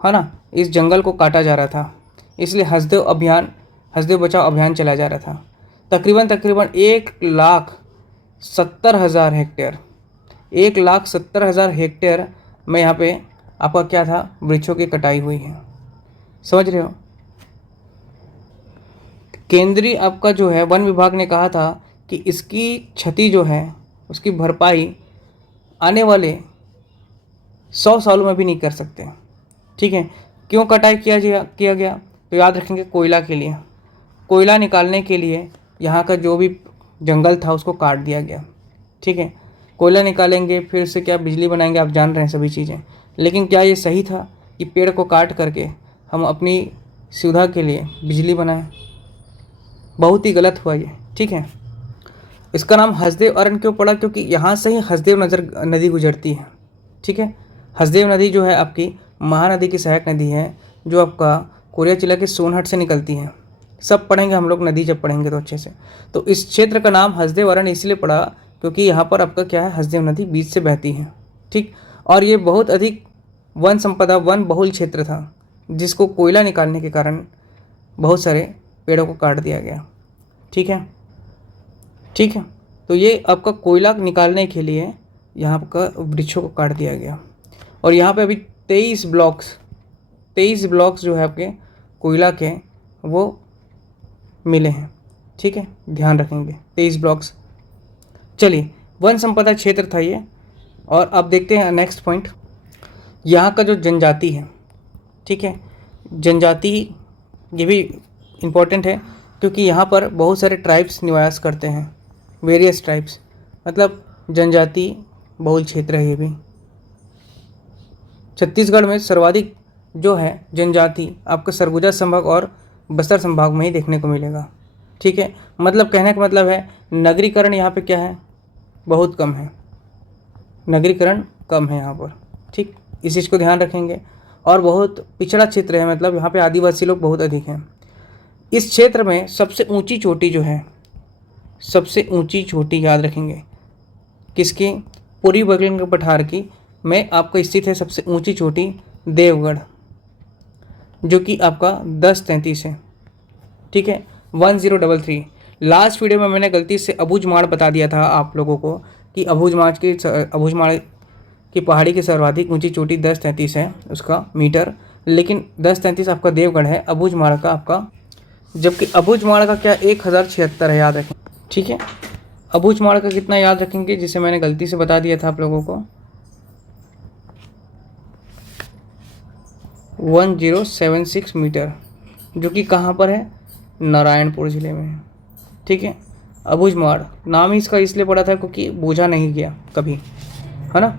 है ना, इस जंगल को काटा जा रहा था, इसलिए हसदेव बचाओ अभियान चलाया जा रहा था। तकरीबन 1,70,000 हेक्टेयर, 1,70,000 हेक्टेयर में यहाँ पे आपका क्या था, वृक्षों की कटाई हुई है। समझ रहे हो। केंद्रीय आपका जो है वन विभाग ने कहा था कि इसकी क्षति जो है उसकी भरपाई आने वाले 100 सालों में भी नहीं कर सकते। ठीक है, क्यों कटाई किया गया, तो याद रखेंगे कोयला के लिए, कोयला निकालने के लिए यहाँ का जो भी जंगल था उसको काट दिया गया। ठीक है, कोयला निकालेंगे फिर उससे क्या बिजली बनाएंगे, आप जान रहे हैं सभी चीज़ें। लेकिन क्या ये सही था कि पेड़ को काट करके हम अपनी सुविधा के लिए बिजली बनाएं? बहुत ही गलत हुआ ये। ठीक है, इसका नाम हसदेव अरण्य क्यों पड़ा, क्योंकि यहाँ से ही हसदेव नदी गुजरती है। ठीक है, हसदेव नदी जो है आपकी महानदी की सहायक नदी है, जो आपका कोरिया जिला के सोनहट से निकलती है। सब पढ़ेंगे हम लोग नदी जब पढ़ेंगे तो अच्छे से। तो इस क्षेत्र का नाम हसदेव अरण्य इसलिए पड़ा क्योंकि यहाँ पर आपका क्या है, हसदेव नदी बीच से बहती है। ठीक, और ये बहुत अधिक वन संपदा, वन बहुल क्षेत्र था, जिसको कोयला निकालने के कारण बहुत सारे पेड़ों को काट दिया गया। ठीक है, ठीक है, तो ये आपका कोयला निकालने के लिए यहाँ का वृक्षों को काट दिया गया। और यहाँ पे अभी 23 ब्लॉक्स जो है आपके कोयला के वो मिले हैं। ठीक है, ध्यान रखेंगे 23 ब्लॉक्स। चलिए, वन संपदा क्षेत्र था ये। और अब देखते हैं नेक्स्ट पॉइंट, यहाँ का जो जनजाति है। ठीक है, जनजाति ये भी इम्पोर्टेंट है क्योंकि यहाँ पर बहुत सारे ट्राइब्स निवास करते हैं, वेरियस ट्राइब्स, मतलब जनजाति बहुल क्षेत्र है ये भी। छत्तीसगढ़ में सर्वाधिक जो है जनजाति आपका सरगुजा संभाग और बस्तर संभाग में ही देखने को मिलेगा। ठीक है, मतलब कहने का मतलब है नगरीकरण यहाँ पे क्या है, बहुत कम है, नगरीकरण कम है यहाँ पर। ठीक, इस चीज़ को ध्यान रखेंगे। और बहुत पिछड़ा क्षेत्र है, मतलब यहाँ पे आदिवासी लोग बहुत अधिक हैं। इस क्षेत्र में सबसे ऊंची चोटी जो है, सबसे ऊंची चोटी याद रखेंगे किसकी, पूर्वी बंगाल के पठार की में आपका स्थित है सबसे ऊंची चोटी देवगढ़, जो कि आपका 1033 है। ठीक है, 1033। लास्ट वीडियो में मैंने गलती से अबूझमाड़ बता दिया था आप लोगों को कि अबूझमाड़ की पहाड़ी की सर्वाधिक ऊंची चोटी 1033 है उसका मीटर, लेकिन 1033 आपका देवगढ़ है, अबूझमाड़ का आपका, जबकि अबूझमाड़ का क्या 1076 है, याद रखें। ठीक है, अबूझमाड़ का कितना याद रखेंगे, जिसे मैंने गलती से बता दिया था आप लोगों को, 1076 मीटर, जो कि कहाँ पर है, नारायणपुर ज़िले में है। ठीक है, अबूझमाड़ नाम ही इसका इसलिए पड़ा था क्योंकि बूझा नहीं गया कभी, है ना।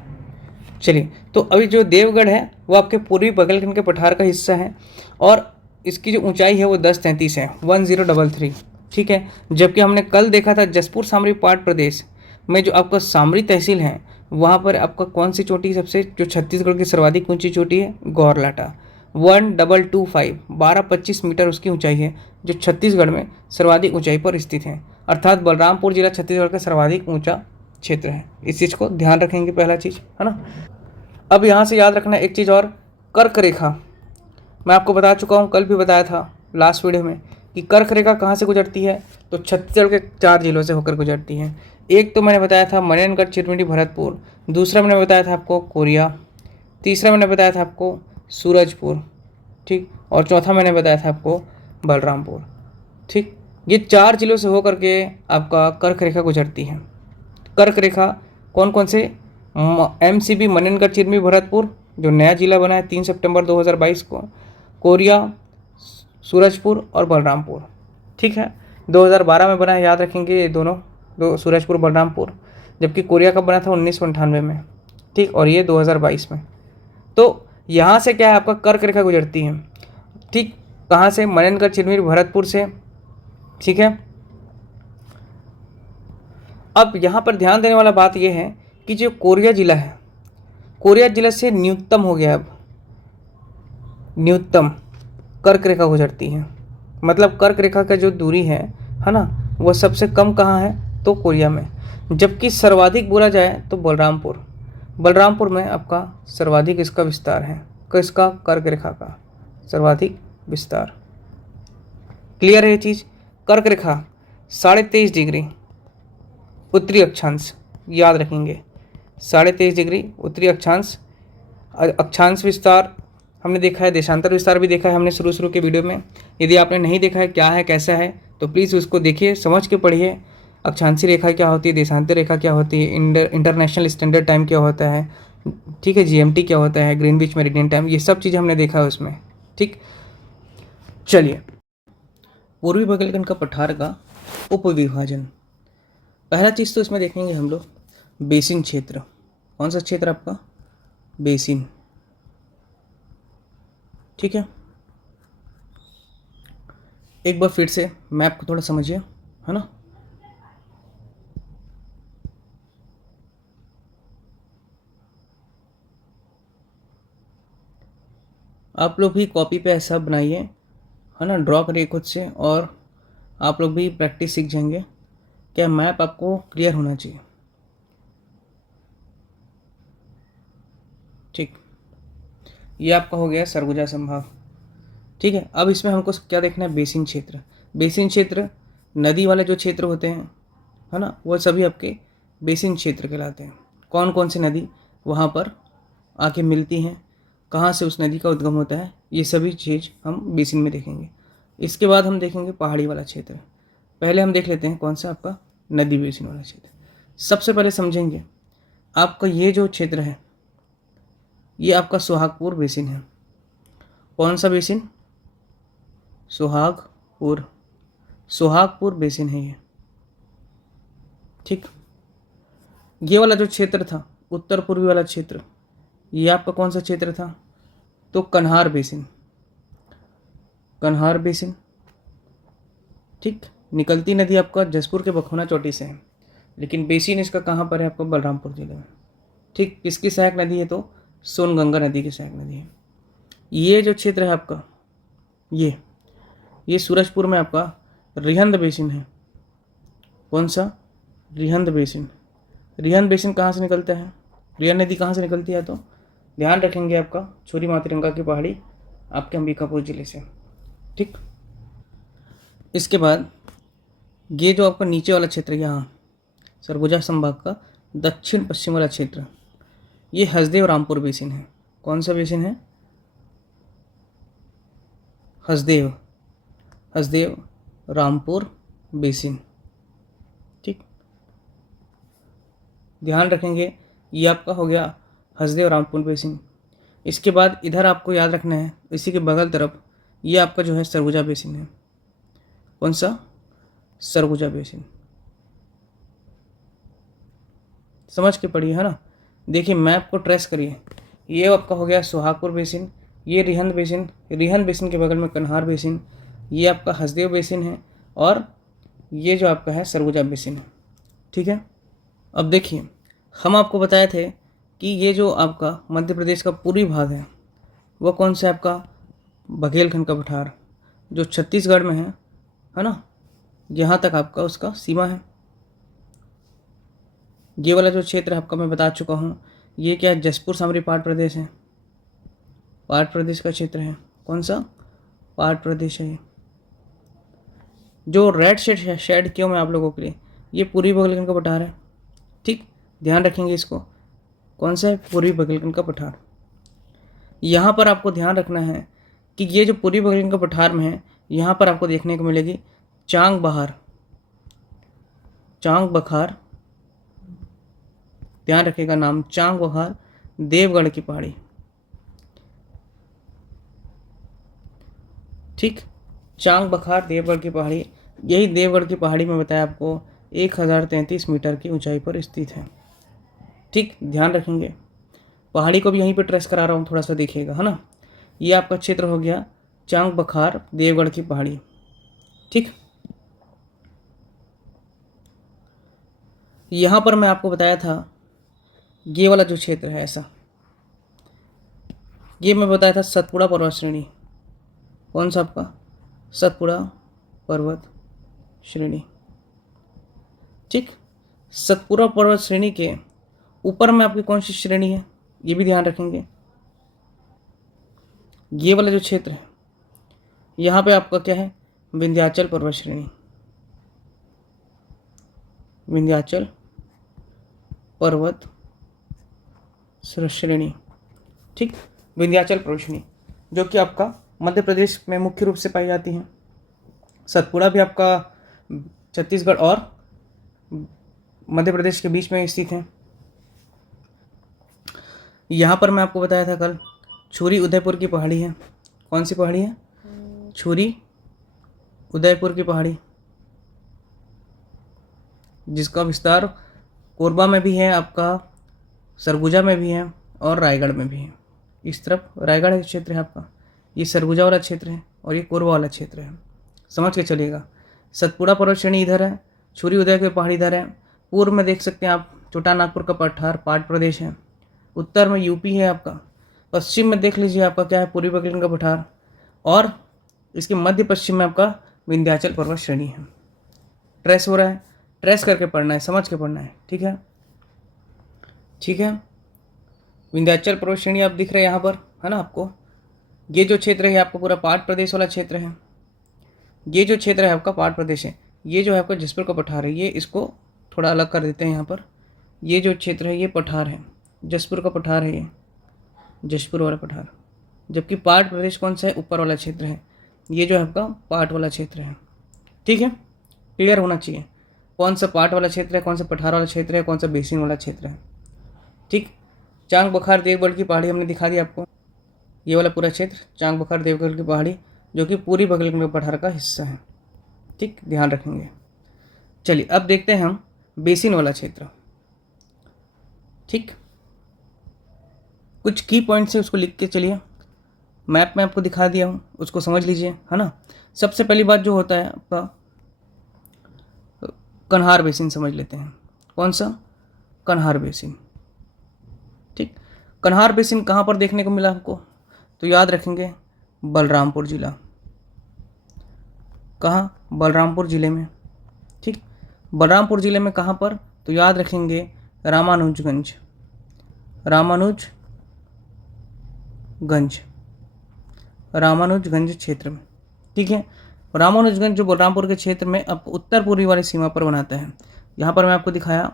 चलिए, तो अभी जो देवगढ़ है वो आपके पूर्वी बंगाल के पठार का हिस्सा है और इसकी जो ऊंचाई है वो 1033 है, 1033। ठीक है, जबकि हमने कल देखा था जसपुर सामरी पाट प्रदेश में जो आपका सामरी तहसील है, वहाँ पर आपका कौन सी चोटी सबसे, जो छत्तीसगढ़ की सर्वाधिक ऊंची चोटी है, गौरलाटा, 1225, 1225 मीटर उसकी ऊंचाई है, जो छत्तीसगढ़ में सर्वाधिक ऊंचाई पर स्थित है। अर्थात बलरामपुर जिला छत्तीसगढ़ का सर्वाधिक ऊंचा क्षेत्र है। इस चीज़ को ध्यान रखेंगे, पहला चीज़, है ना। अब यहाँ से याद रखना एक चीज़ और, कर्क रेखा। मैं आपको बता चुका हूँ, कल भी बताया था लास्ट वीडियो में कि कर्क रेखा कहाँ से गुजरती है, तो छत्तीसगढ़ के 4 जिलों से होकर गुजरती है। एक तो मैंने बताया था मनेनगढ़, चिरमिरी, भरतपुर, दूसरा मैंने बताया था आपको कोरिया, तीसरा मैंने बताया था आपको सूरजपुर, ठीक, और चौथा मैंने बताया था आपको बलरामपुर। ठीक, ये 4 जिलों से होकर के आपका कर्क रेखा गुजरती है। कर्क रेखा कौन कौन से? MCB मनेनगढ़ चिरमी भरतपुर जो नया जिला बना है 3 सितंबर 2022 को, कोरिया, सूरजपुर और बलरामपुर। ठीक है, 2012 में बना है, याद रखेंगे ये दोनों, दो सूरजपुर बलरामपुर, जबकि कोरिया कब बना था 1998 में। ठीक, और ये 2022 में। तो यहाँ से क्या है आपका कर्क रेखा गुजरती है। ठीक, कहाँ से? मनेनगढ़ चिरमिर भरतपुर से। ठीक है, अब यहाँ पर ध्यान देने वाला बात यह है कि जो कोरिया जिला है, कोरिया जिला से न्यूनतम हो गया, अब न्यूनतम कर्क रेखा गुजरती है। मतलब कर्क रेखा का जो दूरी है ना, वह सबसे कम कहाँ है? तो कोरिया में। जबकि सर्वाधिक बोला जाए तो बलरामपुर, बलरामपुर में आपका सर्वाधिक इसका विस्तार है, किसका? कर्क रेखा का सर्वाधिक विस्तार। क्लियर है ये चीज़? कर्क रेखा 23.5 डिग्री उत्तरी अक्षांश, याद रखेंगे 23.5 डिग्री उत्तरी अक्षांश। अक्षांश विस्तार हमने देखा है, देशांतर विस्तार भी देखा है हमने शुरू के वीडियो में। यदि आपने नहीं देखा है क्या है कैसा है तो प्लीज़ उसको देखिए, समझ के पढ़िए। अक्षांशी रेखा क्या होती है, देशांतर रेखा क्या होती है, इंटरनेशनल स्टैंडर्ड टाइम क्या होता है, ठीक है, GMT क्या होता है, ग्रीनविच मेरिडियन टाइम, ये सब चीज़ हमने देखा है उसमें। ठीक, चलिए, पूर्वी बुंदेलखंड का पठार का उपविभाजन। पहला चीज़ तो इसमें देखेंगे हम लोग बेसिन क्षेत्र। कौन सा क्षेत्र आपका? बेसिन। ठीक है, एक बार फिर से मैप को थोड़ा समझिए, है ना। आप लोग भी कॉपी पे ऐसा बनाइए, है ना, ड्रॉ करिए खुद से, और आप लोग भी प्रैक्टिस सीख जाएंगे। क्या मैप आपको क्लियर होना चाहिए। ठीक, ये आपका हो गया सरगुजा संभाग। ठीक है, अब इसमें हमको क्या देखना है? बेसिन क्षेत्र। बेसिन क्षेत्र नदी वाले जो क्षेत्र होते हैं, है ना, वो सभी आपके बेसिन क्षेत्र कहलाते हैं। कौन कौन सी नदी वहाँ पर आके मिलती हैं, कहाँ से उस नदी का उद्गम होता है, ये सभी चीज़ हम बेसिन में देखेंगे। इसके बाद हम देखेंगे पहाड़ी वाला क्षेत्र। पहले हम देख लेते हैं कौन सा आपका नदी बेसिन वाला क्षेत्र। सबसे पहले समझेंगे आपका ये जो क्षेत्र है, ये आपका सोहागपुर बेसिन है। कौन सा बेसिन? सोहागपुर, सोहागपुर बेसिन है ये। ठीक, ये वाला जो क्षेत्र था उत्तर पूर्वी वाला क्षेत्र, ये आपका कौन सा क्षेत्र था? तो कन्हार बेसिन, कन्हार बेसिन। ठीक, निकलती नदी आपका जसपुर के बखोना चोटी से है, लेकिन बेसिन इसका कहाँ पर है? आपको बलरामपुर जिले में। ठीक, किसकी सहायक नदी है? तो सोनगंगा नदी की सहायक नदी है। ये जो क्षेत्र है आपका, ये सूरजपुर में आपका रिहंद बेसिन है। कौन सा? रिहंद बेसिन। रिहंद बेसिन कहाँ से निकलता है? रिहंद नदी कहाँ से निकलती है? तो ध्यान रखेंगे आपका छोरी मातरंगा की पहाड़ी आपके अंबिकापुर जिले से। ठीक, इसके बाद ये जो आपका नीचे वाला क्षेत्र, यहाँ सरगुजा संभाग का दक्षिण पश्चिम वाला क्षेत्र, ये हसदेव रामपुर बेसिन है। कौन सा बेसिन है? हसदेव, हसदेव रामपुर बेसिन। ठीक, ध्यान रखेंगे ये आपका हो गया हसदेव रामपुर बेसिन। इसके बाद इधर आपको याद रखना है, इसी के बगल तरफ ये आपका जो है सरगुजा बेसिन है। कौन सा? सरगुजा बेसिन। समझ के पढ़िए, है ना। देखिए मैप को ट्रेस करिए। ये आपका हो गया सोहागपुर बेसिन, ये रिहंद बेसिन, रिहंद बेसिन के बगल में कन्हार बेसिन, ये आपका हसदेव बेसिन है, और ये जो आपका है सरगुजा बेसिन है। ठीक है, अब देखिए हम आपको बताए थे कि ये जो आपका मध्य प्रदेश का पूर्वी भाग है वह कौन सा? आपका बघेलखंड का पठार जो छत्तीसगढ़ में है ना, यहाँ तक आपका उसका सीमा है। ये वाला जो क्षेत्र आपका मैं बता चुका हूँ, ये क्या है? जसपुर सामरी पाट प्रदेश है, पाट प्रदेश का क्षेत्र है। कौन सा? पाट प्रदेश है। जो रेड शेड क्यों मैं आप लोगों के लिए, ये पूर्वी बुंदेलखंड का पठार है। ठीक, ध्यान रखेंगे इसको। कौन सा है? पूर्वी बुंदेलखंड का पठार। यहाँ पर आपको ध्यान रखना है कि ये जो पूर्वी बुंदेलखंड का पठार में है, यहाँ पर आपको देखने को मिलेगी चांग बहार, चांग बखार, ध्यान रखिएगा नाम, चांग बखार देवगढ़ की पहाड़ी। ठीक, चांग बखार देवगढ़ की पहाड़ी, यही देवगढ़ की पहाड़ी में बताया आपको 1033 मीटर की ऊंचाई पर स्थित है। ठीक, ध्यान रखेंगे। पहाड़ी को भी यहीं पर ट्रेस करा रहा हूँ, थोड़ा सा देखिएगा, है ना। ये आपका क्षेत्र हो गया चांग बखार देवगढ़ की पहाड़ी। ठीक, यहाँ पर मैं आपको बताया था ये वाला जो क्षेत्र है ऐसा, ये मैं बताया था सतपुड़ा पर्वत श्रेणी। कौन सा आपका? सतपुड़ा पर्वत श्रेणी। ठीक, सतपुड़ा पर्वत श्रेणी के ऊपर में आपकी कौन सी श्रेणी है ये भी ध्यान रखेंगे। ये वाला जो क्षेत्र है यहाँ पे आपका क्या है? विंध्याचल पर्वत श्रेणी, विंध्याचल पर्वत श्रेणी। ठीक, विंध्याचल पर्वत श्रेणी जो कि आपका मध्य प्रदेश में मुख्य रूप से पाई जाती है। सतपुड़ा भी आपका छत्तीसगढ़ और मध्य प्रदेश के बीच में स्थित है। यहाँ पर मैं आपको बताया था कल छुरी उदयपुर की पहाड़ी है। कौन सी पहाड़ी है? छुरी उदयपुर की पहाड़ी, जिसका विस्तार कोरबा में भी है, आपका सरगुजा में भी है और रायगढ़ में भी है। इस तरफ रायगढ़ क्षेत्र है आपका, ये सरगुजा वाला क्षेत्र है और ये कोरबा वाला क्षेत्र है, समझ के चलिएगा। सतपुड़ा पर्वत श्रेणी इधर है, छुरी उदय की पहाड़ी इधर है। पूर्व में देख सकते हैं आप छोटा नागपुर का पठार पाट प्रदेश है, उत्तर में यूपी है आपका, पश्चिम में देख लीजिए आपका क्या है? पूर्वी बघेल का पठार, और इसके मध्य पश्चिम में आपका विंध्याचल पर्वत श्रेणी है। ट्रेस हो रहा है, ट्रेस करके पढ़ना है, समझ के पढ़ना है। ठीक है, ठीक है। विंध्याचल पर्वत श्रेणी आप दिख रहे हैं यहाँ पर, है ना आपको। ये जो क्षेत्र है आपका पूरा पाट प्रदेश वाला क्षेत्र है। ये जो क्षेत्र है आपका पाट प्रदेश है। ये जो है आपका जसपुर का पठार है, ये इसको थोड़ा अलग कर देते हैं यहाँ पर। ये जो क्षेत्र है ये पठार है, जसपुर का पठार है, ये जसपुर वाला पठार। जबकि पाट प्रदेश कौन सा है? ऊपर वाला क्षेत्र है। ये जो है आपका पाट वाला क्षेत्र है। ठीक है, क्लियर होना चाहिए कौन सा पाट वाला क्षेत्र है, कौन सा पठार वाला क्षेत्र है, कौन सा बेसिन वाला क्षेत्र है। ठीक, चांग बखार देवगढ़ की पहाड़ी हमने दिखा दी आपको। ये वाला पूरा क्षेत्र चांग बखार देवगढ़ की पहाड़ी जो कि पूरी बघेल पठार का हिस्सा है। ठीक, ध्यान रखेंगे। चलिए अब देखते हैं हम बेसिन वाला क्षेत्र। ठीक, कुछ की पॉइंट्स है उसको लिख के चलिए, मैप में आपको दिखा दिया हूँ, उसको समझ लीजिए, है ना। सबसे पहली बात जो होता है आपका कन्हार बेसिन समझ लेते हैं। कौन सा? कन्हार बेसिन। ठीक, कन्हार बेसिन कहाँ पर देखने को मिला हमको? तो याद रखेंगे बलरामपुर जिला। कहाँ? बलरामपुर जिले में। ठीक, बलरामपुर जिले में कहाँ पर? तो याद रखेंगे रामानुजगंज, रामानुजगंज, रामानुजगंज क्षेत्र में। ठीक है, रामानुजगंज जो बलरामपुर के क्षेत्र में आपको उत्तर पूर्वी वाली सीमा पर बनाता है। यहाँ पर मैं आपको दिखाया,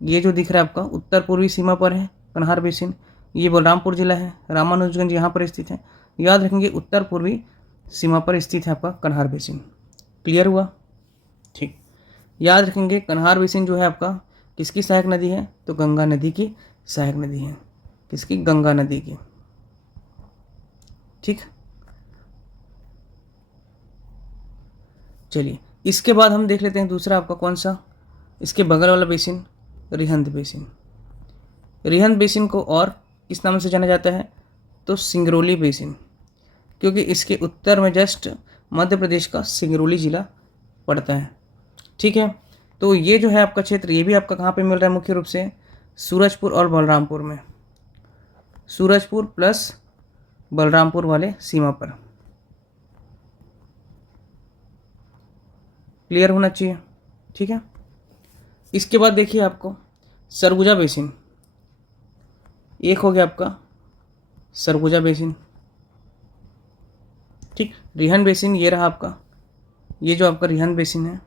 ये जो दिख रहा है आपका उत्तर पूर्वी सीमा पर है कन्हार बेसिन। ये बलरामपुर जिला है, रामानुजगंज यहाँ पर स्थित है। याद रखेंगे उत्तर पूर्वी सीमा पर स्थित है आपका कन्हार बेसिन। क्लियर हुआ? ठीक, याद रखेंगे कन्हार बेसिन जो है आपका किसकी सहायक नदी है? तो गंगा नदी की सहायक नदी है। किसकी? गंगा नदी की। ठीक, चलिए इसके बाद हम देख लेते हैं दूसरा आपका कौन सा, इसके बगल वाला basin Rihand basin. Rihand basin को और किस नाम से जाना जाता है? तो सिंगरौली बेसिन, क्योंकि इसके उत्तर में जस्ट मध्य प्रदेश का सिंगरौली जिला पड़ता है। ठीक है, तो ये जो है आपका क्षेत्र, ये भी आपका कहाँ पे मिल रहा है? मुख्य रूप से सूरजपुर और बलरामपुर में, सूरजपुर प्लस बलरामपुर वाले सीमा पर। क्लियर होना चाहिए। ठीक है, इसके बाद देखिए आपको सरगुजा बेसिन, एक हो गया आपका सरगुजा बेसिन। ठीक, रिहंद बेसिन ये रहा आपका, ये जो आपका रिहंद बेसिन है।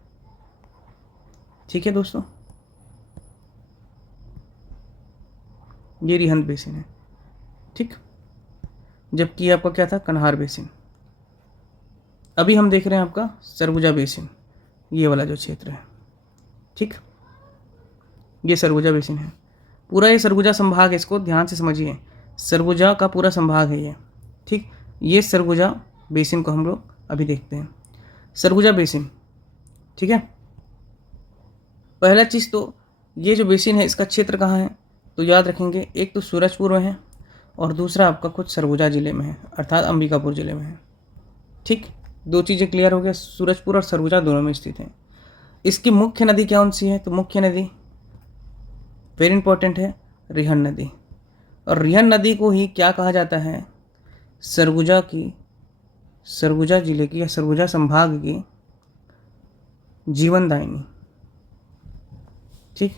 ठीक है दोस्तों, ये रिहंद बेसिन है। ठीक, जबकि आपका क्या था? कन्हार बेसिन। अभी हम देख रहे हैं आपका सरगुजा बेसिन, ये वाला जो क्षेत्र है। ठीक, ये सरगुजा बेसिन है। पूरा ये सरगुजा संभाग है, इसको ध्यान से समझिए, सरगुजा का पूरा संभाग है ये। ठीक, ये सरगुजा बेसिन को हम लोग अभी देखते हैं, सरगुजा बेसिन। ठीक है, पहला चीज़ तो ये जो बेसिन है इसका क्षेत्र कहाँ है, तो याद रखेंगे एक तो सूरजपुर में है और दूसरा आपका खुद सरगुजा ज़िले में है, अर्थात अंबिकापुर ज़िले में है। ठीक, दो चीज़ें क्लियर हो गया, सूरजपुर और सरगुजा दोनों में स्थित है। इसकी मुख्य नदी कौन सी है, तो मुख्य नदी वेरी इंपॉर्टेंट है, रिहन नदी। और रिहन नदी को ही क्या कहा जाता है, सरगुजा जिले की या सरगुजा संभाग की जीवनदायिनी। ठीक,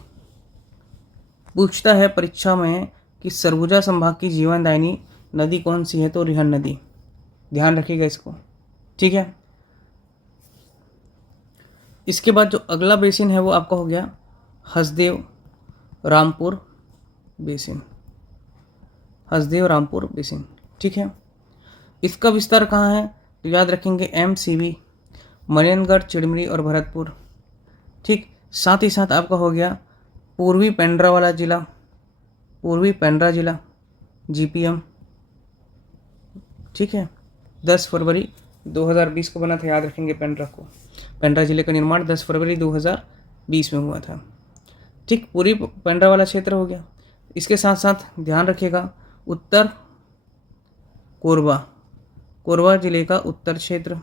पूछता है परीक्षा में कि सरगुजा संभाग की जीवनदायिनी नदी कौन सी है, तो रिहन नदी, ध्यान रखिएगा इसको। ठीक है, इसके बाद जो अगला बेसिन है वो आपका हो गया हसदेव रामपुर बेसिन, हसदेव रामपुर बेसिन। ठीक है, इसका विस्तार कहाँ है, तो याद रखेंगे MCB, मनेनगढ़, चिड़मिरी और भरतपुर। ठीक, साथ ही साथ आपका हो गया पूर्वी पेंड्रा वाला जिला, पूर्वी पेंड्रा जिला GPM। ठीक है, 10 फरवरी 2020 को बना था, याद रखेंगे पेंड्रा को। पेंड्रा जिले का निर्माण 10 फरवरी 2020 में हुआ था। ठीक, पूरी पेंड्रा वाला क्षेत्र हो गया। इसके साथ साथ ध्यान रखिएगा उत्तर कोरबा, कोरबा जिले का उत्तर क्षेत्र,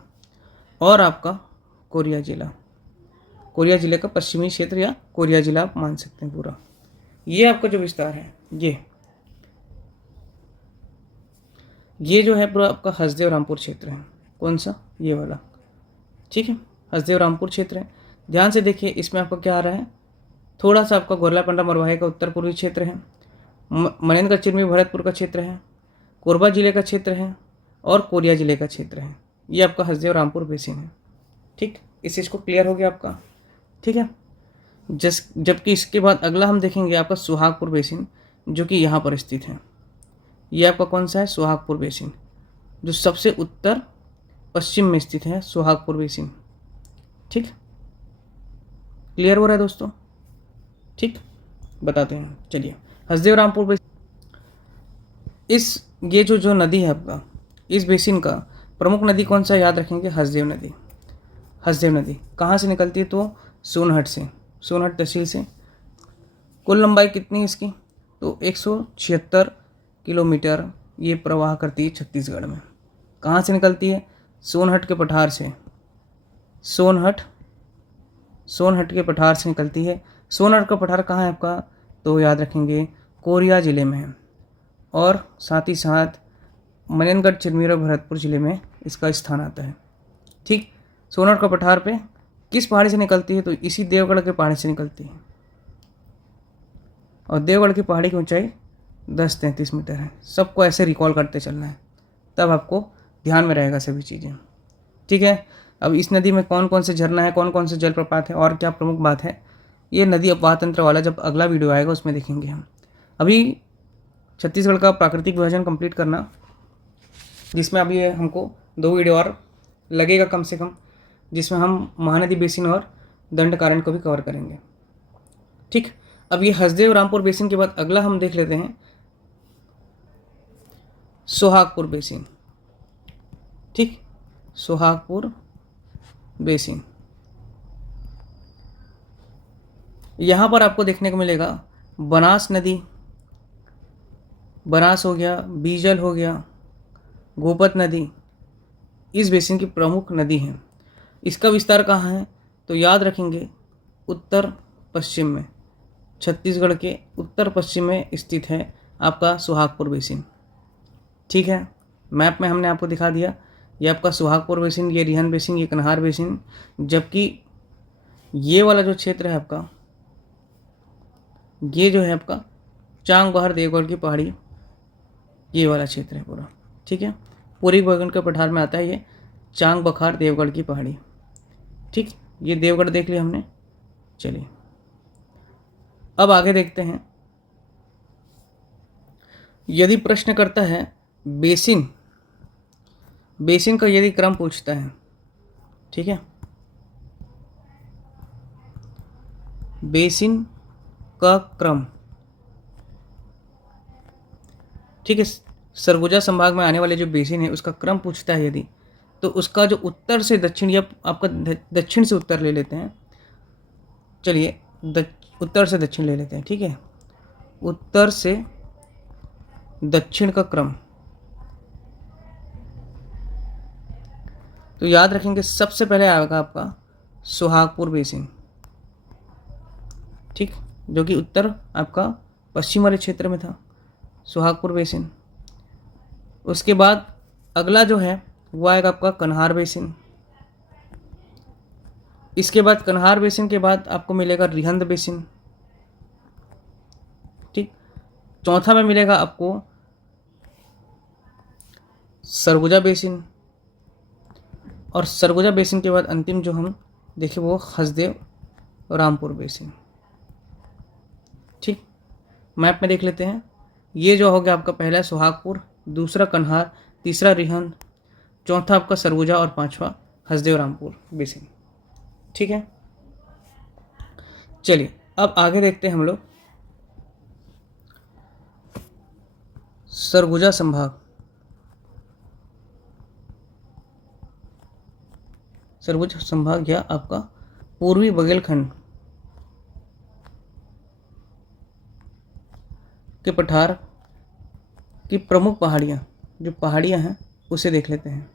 और आपका कोरिया जिला, कोरिया जिले का पश्चिमी क्षेत्र या कोरिया जिला आप मान सकते हैं पूरा। ये आपका जो विस्तार है ये जो है पूरा आपका हसदेव रामपुर क्षेत्र है। कौन सा, ये वाला। ठीक है, हसदेव रामपुर क्षेत्र है। ध्यान से देखिए, इसमें आपका क्या आ रहा है, थोड़ा सा आपका गोरलापंडा मरवाही का उत्तर पूर्वी क्षेत्र है, मनेंद्रगढ़ चिरमी भरतपुर का क्षेत्र है, कोरबा जिले का क्षेत्र है और कोरिया जिले का क्षेत्र है। ये आपका हसदेव रामपुर बेसिन है। ठीक, इस चीज़ को क्लियर हो गया आपका। ठीक है, जबकि इसके बाद अगला हम देखेंगे आपका सुहागपुर बेसिन, जो कि यहाँ पर स्थित है। ये आपका कौन सा है, सुहागपुर बेसिन, जो सबसे उत्तर पश्चिम में स्थित है, सुहागपुर बेसिन। ठीक, क्लियर हो रहा है दोस्तों। ठीक, बताते हैं, चलिए हसदेव रामपुर बेसिन। ये जो नदी है आपका, इस बेसिन का प्रमुख नदी कौन सा, याद रखेंगे हसदेव नदी। हसदेव नदी कहाँ से निकलती है, तो सोनहट से, सोनहट तहसील से। कुल लंबाई कितनी है इसकी, तो 176 किलोमीटर ये प्रवाह करती है छत्तीसगढ़ में। कहाँ से निकलती है, सोनहट के पठार से, सोनहट के पठार से निकलती है। सोनहट का पठार कहाँ है आपका, तो याद रखेंगे कोरिया ज़िले में है, और साथ ही साथ मनेनगढ़, चिरमिरी और भरतपुर ज़िले में इसका स्थान आता है। ठीक, सोनहट का पठार पे किस पहाड़ी से निकलती है, तो इसी देवगढ़ के पहाड़ी से निकलती है, और देवगढ़ की पहाड़ी की ऊंचाई 1033 मीटर है। सबको ऐसे रिकॉल करते चलना है, तब आपको ध्यान में रहेगा सभी चीज़ें। ठीक है, अब इस नदी में कौन कौन से झरना है, कौन कौन से जलप्रपात है और क्या प्रमुख बात है, ये नदी अपवाह तंत्र वाला जब अगला वीडियो आएगा उसमें देखेंगे हम। अभी छत्तीसगढ़ का प्राकृतिक विभाजन कंप्लीट करना, जिसमें अभी हमको 2 वीडियो और लगेगा कम से कम, जिसमें हम महानदी बेसिन और दंडकारण्य को भी कवर करेंगे। ठीक, अब ये हसदेव रामपुर बेसिन के बाद अगला हम देख लेते हैं सोहागपुर बेसिन। ठीक, सोहागपुर बेसिन, यहाँ पर आपको देखने को मिलेगा बनास नदी, बनास हो गया, बीजल हो गया, गोपत नदी, इस बेसिन की प्रमुख नदी है। इसका विस्तार कहाँ है, तो याद रखेंगे उत्तर पश्चिम में, छत्तीसगढ़ के उत्तर पश्चिम में स्थित है आपका सुहागपुर बेसिन। ठीक है, मैप में हमने आपको दिखा दिया, ये आपका सुहागपुर बेसिन, ये रिहन बेसिन, ये कन्हार बेसिन। जबकि ये वाला जो क्षेत्र है आपका, ये जो है आपका चांग बहार देवगढ़ की पहाड़ी, ये वाला क्षेत्र है पूरा। ठीक है, पूरी बगन के पठार में आता है ये चांग बखार देवगढ़ की पहाड़ी। ठीक, ये देवगढ़ देख लिया हमने। चलिए अब आगे देखते हैं, यदि प्रश्न करता है बेसिन का यदि क्रम पूछता है, ठीक है, बेसिन का क्रम ठीक है। सरगुजा संभाग में आने वाले जो बेसिन है उसका क्रम पूछता है यदि, तो उसका जो उत्तर से दक्षिण या आपका दक्षिण से उत्तर ले लेते हैं। चलिए उत्तर से दक्षिण ले लेते हैं, ठीक है। उत्तर से दक्षिण का क्रम, तो याद रखेंगे सबसे पहले आएगा आपका सुहागपुर बेसिन, ठीक, जो कि उत्तर आपका पश्चिम वाले क्षेत्र में था, सुहागपुर बेसिन। उसके बाद अगला जो है वो आएगा आपका कन्हार बेसिन। इसके बाद कन्हार बेसिन के बाद आपको मिलेगा रिहंद बेसिन, ठीक। चौथा में मिलेगा आपको सरगुजा बेसिन, और सरगुजा बेसिन के बाद अंतिम जो हम देखें वो हसदेव रामपुर बेसिन, ठीक। मैप में देख लेते हैं। ये जो हो गया आपका पहला सुहागपुर, दूसरा कन्हार, तीसरा रिहंद, चौथा आपका सरगुजा और पांचवा हसदेव रामपुर बेसिन, ठीक है। चलिए अब आगे देखते हैं हम लोग सरगुजा संभाग। सरगुजा संभाग या आपका पूर्वी बघेलखंड के पठार की प्रमुख पहाड़ियाँ, जो पहाड़ियाँ हैं उसे देख लेते हैं,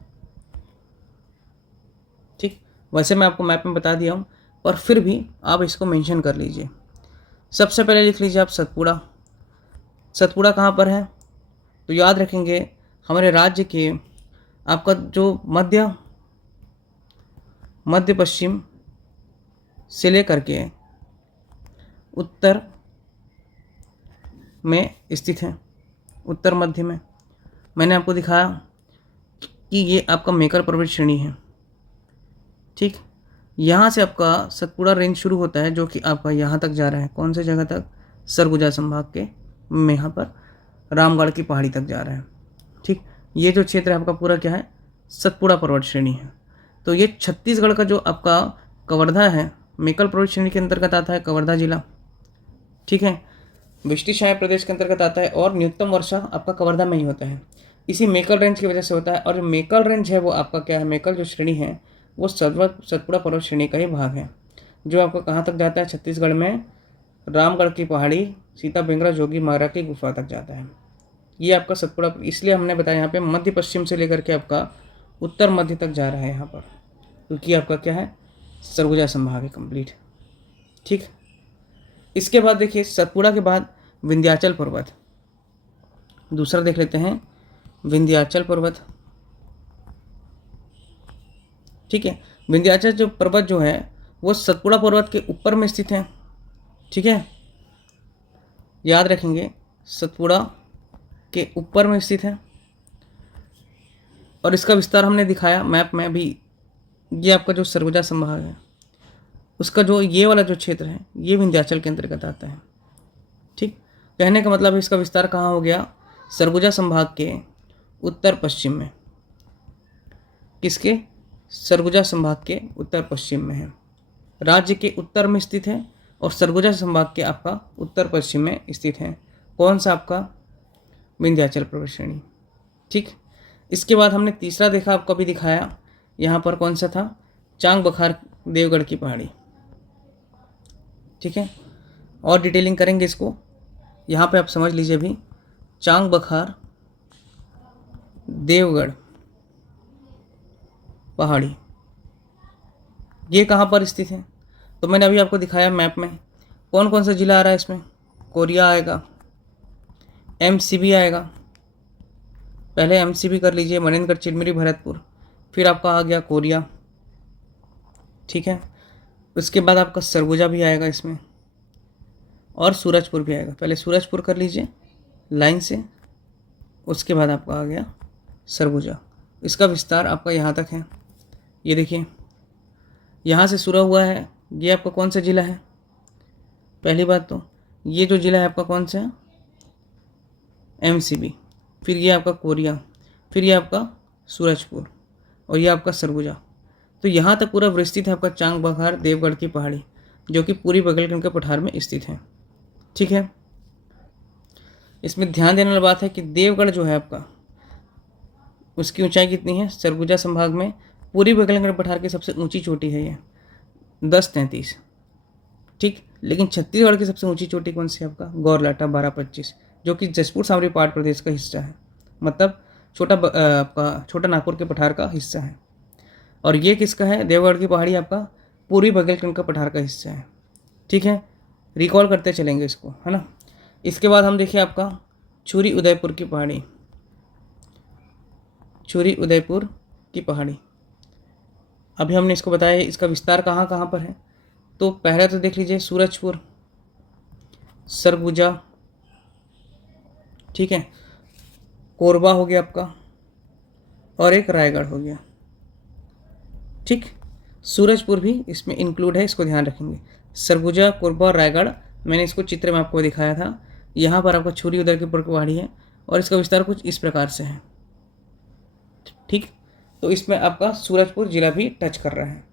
ठीक। वैसे मैं आपको मैप में बता दिया हूँ, पर फिर भी आप इसको मेंशन कर लीजिए। सबसे पहले लिख लीजिए आप सतपुड़ा। सतपुड़ा कहाँ पर है? तो याद रखेंगे हमारे राज्य के आपका जो मध्य पश्चिम से लेकर के उत्तर में स्थित है, उत्तर मध्य में। मैंने आपको दिखाया कि ये आपका मेकर पर्वत श्रेणी है, ठीक। यहाँ से आपका सतपुड़ा रेंज शुरू होता है, जो कि आपका यहाँ तक जा रहा है। कौन से जगह तक? सरगुजा संभाग के में यहाँ पर रामगढ़ की पहाड़ी तक जा रहा है, ठीक। ये जो क्षेत्र है आपका पूरा क्या है? सतपुड़ा पर्वत श्रेणी है। तो ये छत्तीसगढ़ का जो आपका कवर्धा है, मेकल पर्वत श्रेणी के अंतर्गत आता है कवर्धा जिला, ठीक है। विष्टिशाय प्रदेश के अंतर्गत आता है और न्यूनतम वर्षा आपका कवर्धा में ही होता है। इसी मेकल रेंज की वजह से होता है। और जो मेकल रेंज है वो आपका क्या है? मेकल जो श्रेणी है वो सतपुड़ा पर्वत श्रेणी का ही भाग है, जो आपका कहाँ तक जाता है? छत्तीसगढ़ में रामगढ़ की पहाड़ी, सीता बेंगरा, जोगी मारा की गुफा तक जाता है। ये आपका सतपुड़ा, इसलिए हमने बताया यहाँ पे मध्य पश्चिम से लेकर के आपका उत्तर मध्य तक जा रहा है यहाँ पर, क्योंकि आपका क्या है? सरगुजा संभाग है कंप्लीट, ठीक। इसके बाद देखिए सतपुड़ा के बाद विंध्याचल पर्वत, दूसरा देख लेते हैं विंध्याचल पर्वत, ठीक है। विंध्याचल जो पर्वत जो है वो सतपुड़ा पर्वत के ऊपर में स्थित है, ठीक है। याद रखेंगे सतपुड़ा के ऊपर में स्थित है और इसका विस्तार हमने दिखाया मैप में भी। ये आपका जो सरगुजा संभाग है उसका जो ये वाला जो क्षेत्र है ये विंध्याचल के अंतर्गत आता है, ठीक। कहने का मतलब इसका विस्तार कहाँ हो गया? सरगुजा संभाग के उत्तर पश्चिम में। किसके? सरगुजा संभाग के उत्तर पश्चिम में है, राज्य के उत्तर में स्थित है और सरगुजा संभाग के आपका उत्तर पश्चिम में स्थित है। कौन सा? आपका विंध्याचल पर्वत श्रेणी, ठीक। इसके बाद हमने तीसरा देखा, आपको अभी दिखाया यहाँ पर, कौन सा था? चांग बखार देवगढ़ की पहाड़ी, ठीक है। और डिटेलिंग करेंगे इसको, यहाँ पे आप समझ लीजिए अभी चांग बखार देवगढ़ पहाड़ी ये कहाँ पर स्थित है? तो मैंने अभी आपको दिखाया मैप में। कौन कौन सा जिला आ रहा है इसमें? कोरिया आएगा, एमसीबी आएगा, पहले एमसीबी कर लीजिए, मनेंद्रगढ़, चिरमिरी, भरतपुर, फिर आपका आ गया कोरिया, ठीक है। उसके बाद आपका सरगुजा भी आएगा इसमें और सूरजपुर भी आएगा। पहले सूरजपुर कर लीजिए लाइन से, उसके बाद आपका आ गया सरगुजा। इसका विस्तार आपका यहाँ तक है। ये देखिए यहाँ से शुरू हुआ है। ये आपका कौन सा जिला है? पहली बात तो ये जो जिला है आपका कौन सा है? एमसीबी, फिर ये आपका कोरिया, फिर ये आपका सूरजपुर और ये आपका सरगुजा। तो यहाँ तक पूरा विस्तृत है आपका चांग बखार देवगढ़ की पहाड़ी, जो कि पूरी बघेलखंड के पठार में स्थित है, ठीक है। इसमें ध्यान देने वाली बात है कि देवगढ़ जो है आपका, उसकी ऊंचाई कितनी है, सरगुजा संभाग में पूर्वी बघेलगढ़ पठार की सबसे ऊंची चोटी है ये 1033। ठीक, लेकिन छत्तीसगढ़ की सबसे ऊंची चोटी कौन सी है आपका, गौरलाटा 1225, जो कि जसपुर सामरी पहाड़ प्रदेश का हिस्सा है, मतलब आपका छोटा नागपुर के पठार का हिस्सा है। और ये किसका है, देवगढ़ की पहाड़ी आपका पूर्वी बघेलखंड का पठार का हिस्सा है। ठीक है, रिकॉल करते चलेंगे इसको, है ना। इसके बाद हम देखिए आपका छुरी उदयपुर की पहाड़ी, छुरी उदयपुर की पहाड़ी, अभी हमने इसको बताया इसका विस्तार कहाँ कहाँ पर है। तो पहले तो देख लीजिए सूरजपुर, सरगुजा, ठीक है, कोरबा हो गया आपका, और एक रायगढ़ हो गया। ठीक, सूरजपुर भी इसमें इंक्लूड है, इसको ध्यान रखेंगे। सरगुजा, कोरबा और रायगढ़, मैंने इसको चित्र में आपको दिखाया था। यहाँ पर आपका छुरी उदयपुर की पहाड़ी है और इसका विस्तार कुछ इस प्रकार से है। ठीक, तो इसमें आपका सूरजपुर जिला भी टच कर रहा है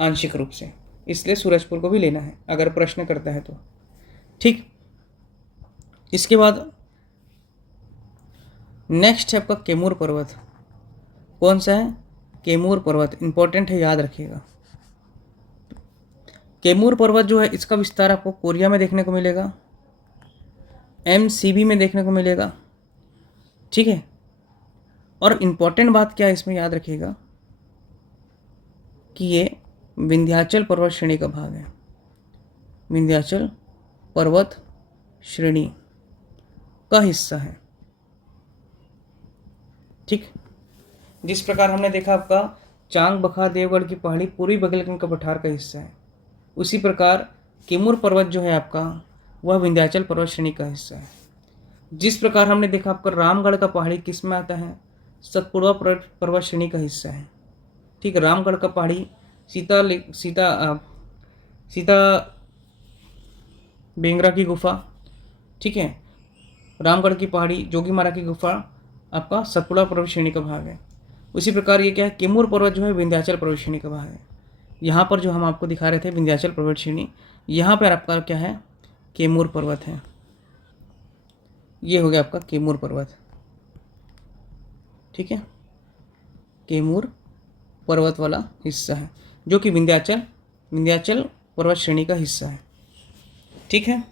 आंशिक रूप से, इसलिए सूरजपुर को भी लेना है अगर प्रश्न करता है तो। ठीक, इसके बाद नेक्स्ट है आपका कैमूर पर्वत। कौन सा है, कैमूर पर्वत, इंपॉर्टेंट है, याद रखिएगा। कैमूर पर्वत जो है इसका विस्तार आपको कोरिया में देखने को मिलेगा, MCB में देखने को मिलेगा। ठीक है, और इम्पॉर्टेंट बात क्या है इसमें याद रखिएगा कि ये विंध्याचल पर्वत श्रेणी का भाग है, विंध्याचल पर्वत श्रेणी का हिस्सा है। ठीक, जिस प्रकार हमने देखा आपका चांग बखा देवगढ़ की पहाड़ी पूर्वी बघेलखंड का पठार का हिस्सा है, उसी प्रकार कैमूर पर्वत जो है आपका वह विंध्याचल पर्वत श्रेणी का हिस्सा है। जिस प्रकार हमने देखा आपका रामगढ़ का पहाड़ी किस में आता है, सतपुड़ा पर्वत श्रेणी का हिस्सा है। ठीक, रामगढ़ का पहाड़ी सीता बेंगरा की गुफा, ठीक है, रामगढ़ की पहाड़ी जोगीमारा की गुफा आपका सतपुड़ा पर्वत श्रेणी का भाग है। उसी प्रकार ये क्या है, कैमूर पर्वत जो है विंध्याचल पर्वत श्रेणी का भाग है। यहाँ पर जो हम आपको दिखा रहे थे विंध्याचल पर्वत श्रेणी, यहाँ पर आपका क्या है, कैमूर पर्वत है। ये हो गया आपका कैमूर पर्वत। ठीक है, कैमूर पर्वत वाला हिस्सा है जो कि विंध्याचल पर्वत श्रेणी का हिस्सा है। ठीक है,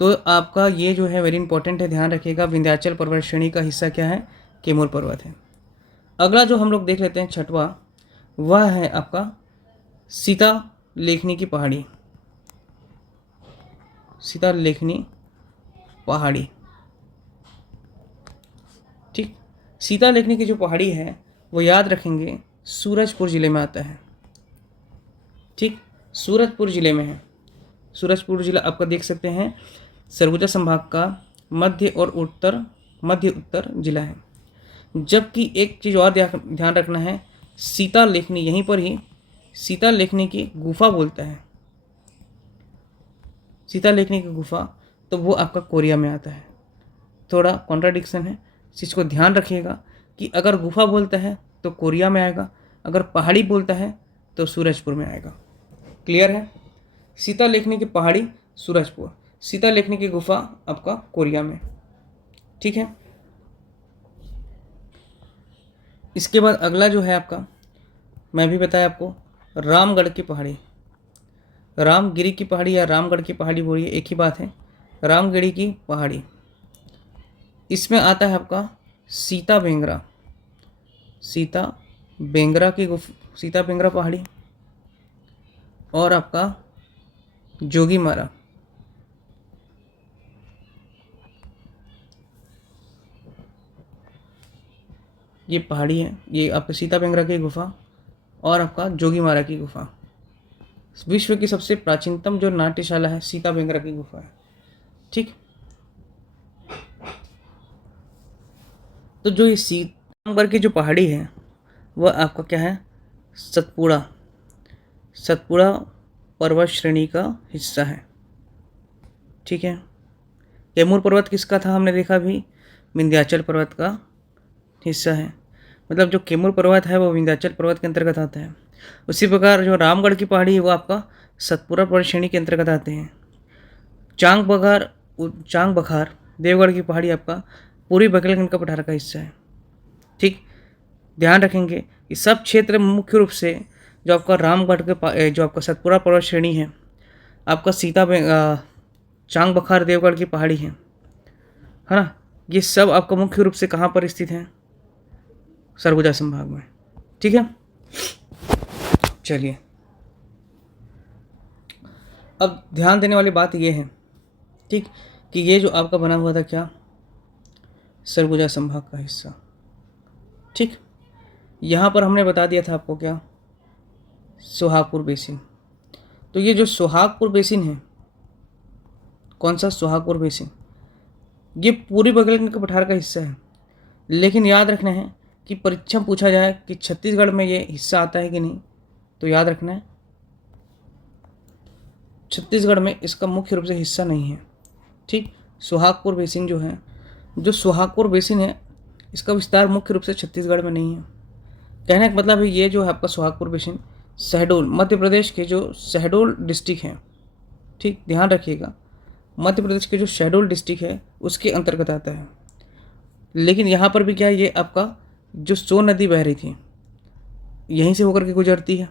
तो आपका ये जो है वेरी इंपॉर्टेंट है, ध्यान रखिएगा। विंध्याचल पर्वत श्रेणी का हिस्सा क्या है, कैमूर पर्वत है। अगला जो हम लोग देख लेते हैं छठवां, वह है आपका सीता लेखनी की पहाड़ी, सीता लेखनी पहाड़ी। ठीक, सीता लेखनी की जो पहाड़ी है वो याद रखेंगे सूरजपुर जिले में आता है। ठीक, सूरजपुर जिले में है। सूरजपुर जिला आपका देख सकते हैं सरगुजा संभाग का मध्य उत्तर जिला है। जबकि एक चीज़ और ध्यान रखना है, सीता लेखनी, यहीं पर ही सीता लेखनी की गुफा बोलता है, सीता लेखनी की गुफा, तो वो आपका कोरिया में आता है। थोड़ा कॉन्ट्राडिक्शन है, इस चीज़ को ध्यान रखिएगा कि अगर गुफा बोलता है तो कोरिया में आएगा, अगर पहाड़ी बोलता है तो सूरजपुर में आएगा। क्लियर है, सीता लेखनी की पहाड़ी सूरजपुर, सीता लेखनी की गुफा आपका कोरिया में। ठीक है, इसके बाद अगला जो है आपका, मैं भी बताया आपको, रामगढ़ की पहाड़ी, रामगिरी की पहाड़ी या रामगढ़ की पहाड़ी बोलिए, एक ही बात है, रामगिरी की पहाड़ी। इसमें आता है आपका सीता बेंगरा पहाड़ी, और आपका जोगीमारा, ये पहाड़ी है, ये आपका सीता बेंगरा की गुफा और आपका जोगीमारा की गुफा। विश्व की सबसे प्राचीनतम जो नाट्यशाला है सीता बेंगरा की गुफा है। ठीक, तो जो ये सीतामगढ़ की जो पहाड़ी है वह आपका क्या है, सतपुड़ा पर्वत श्रेणी का हिस्सा है। ठीक है, कैमूर पर्वत किसका था हमने देखा भी, विंध्याचल पर्वत का हिस्सा है, मतलब जो कैमूर पर्वत है वो विंध्याचल पर्वत के अंतर्गत आता है। उसी प्रकार जो रामगढ़ की पहाड़ी है वो आपका सतपुड़ा पर्वत श्रेणी के अंतर्गत आते हैं। चांग बखार देवगढ़ की पहाड़ी आपका पूर्वी बघेलखंड का पठार का हिस्सा है। ठीक, ध्यान रखेंगे कि सब क्षेत्र मुख्य रूप से जो आपका रामगढ़ के जो आपका सतपुरा पर्वत श्रेणी है, आपका चांग बखार देवगढ़ की पहाड़ी है ना, ये सब आपका मुख्य रूप से कहाँ पर स्थित है? सरगुजा संभाग में। ठीक है, चलिए अब ध्यान देने वाली बात ये है, ठीक, कि ये जो आपका बना हुआ था क्या, सरगुजा संभाग का हिस्सा। ठीक, यहाँ पर हमने बता दिया था आपको क्या, सोहागपुर बेसिन। तो ये जो सोहागपुर बेसिन है, कौन सा सोहागपुर बेसिन, ये पूरी बघेलखंड के पठार का हिस्सा है। लेकिन याद रखना है कि परीक्षा में पूछा जाए कि छत्तीसगढ़ में ये हिस्सा आता है कि नहीं, तो याद रखना है छत्तीसगढ़ में इसका मुख्य रूप से हिस्सा नहीं है। ठीक, सोहागपुर बेसिन जो है, जो सोहागपुर बेसिन है, इसका विस्तार मुख्य रूप से छत्तीसगढ़ में नहीं है। कहने का मतलब है ये जो है आपका सोहागपुर बेसिन शहडोल, मध्य प्रदेश के जो शहडोल डिस्ट्रिक्ट है, ठीक, ध्यान रखिएगा, मध्य प्रदेश के जो शहडोल डिस्ट्रिक्ट है उसके अंतर्गत आता है। लेकिन यहाँ पर भी क्या है, ये आपका जो सोन नदी बह रही थी यहीं से होकर के गुजरती है।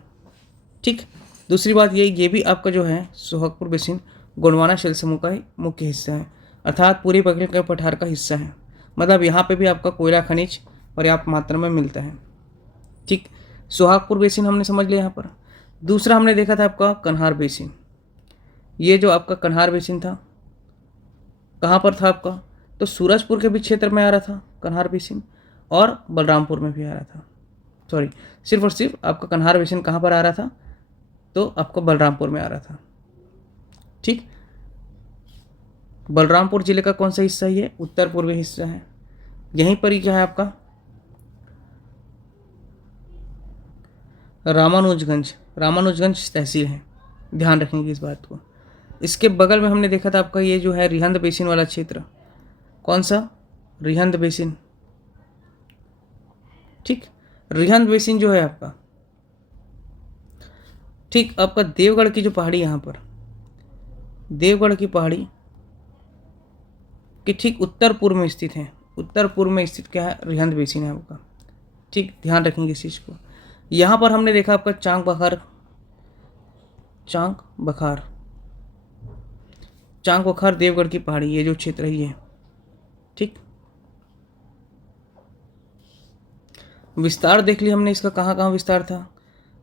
ठीक, दूसरी बात ये भी आपका जो है सोहागपुर बेसिन गोंडवाना शेल समूह का ही मुख्य हिस्सा है, अर्थात पूरी बघेलखंड के पठार का हिस्सा है। मतलब यहाँ पे भी आपका कोयला खनिज पर्याप्त मात्रा में मिलता है। ठीक, सोहागपुर बेसिन हमने समझ लिया यहाँ पर। दूसरा हमने देखा था आपका कन्हार बेसिन। ये जो आपका कन्हार बेसिन था कहाँ पर था आपका, तो सूरजपुर के भी क्षेत्र में आ रहा था कन्हार बेसिन, और बलरामपुर में भी आ रहा था। सॉरी, सिर्फ और सिर्फ आपका कन्हार बेसिन कहाँ पर आ रहा था, तो आपका बलरामपुर में आ रहा था। ठीक, बलरामपुर जिले का कौन सा हिस्सा है, ये उत्तर पूर्वी हिस्सा है। यहीं पर ही क्या है आपका रामानुजगंज तहसील है, ध्यान रखेंगे इस बात को। इसके बगल में हमने देखा था आपका ये जो है रिहंद बेसिन वाला क्षेत्र, कौन सा, रिहंद बेसिन। ठीक, रिहंद बेसिन जो है आपका, ठीक, आपका देवगढ़ की जो पहाड़ी, यहाँ पर देवगढ़ की पहाड़ी कि ठीक उत्तर पूर्व में स्थित है। उत्तर पूर्व में स्थित क्या है, रिहंद बेसिन है आपका। ठीक, ध्यान रखेंगे इस चीज़ को। यहाँ पर हमने देखा आपका चांग बखार देवगढ़ की पहाड़ी, ये जो क्षेत्र है ये। ठीक, विस्तार देख लिया हमने इसका, कहाँ कहाँ विस्तार था।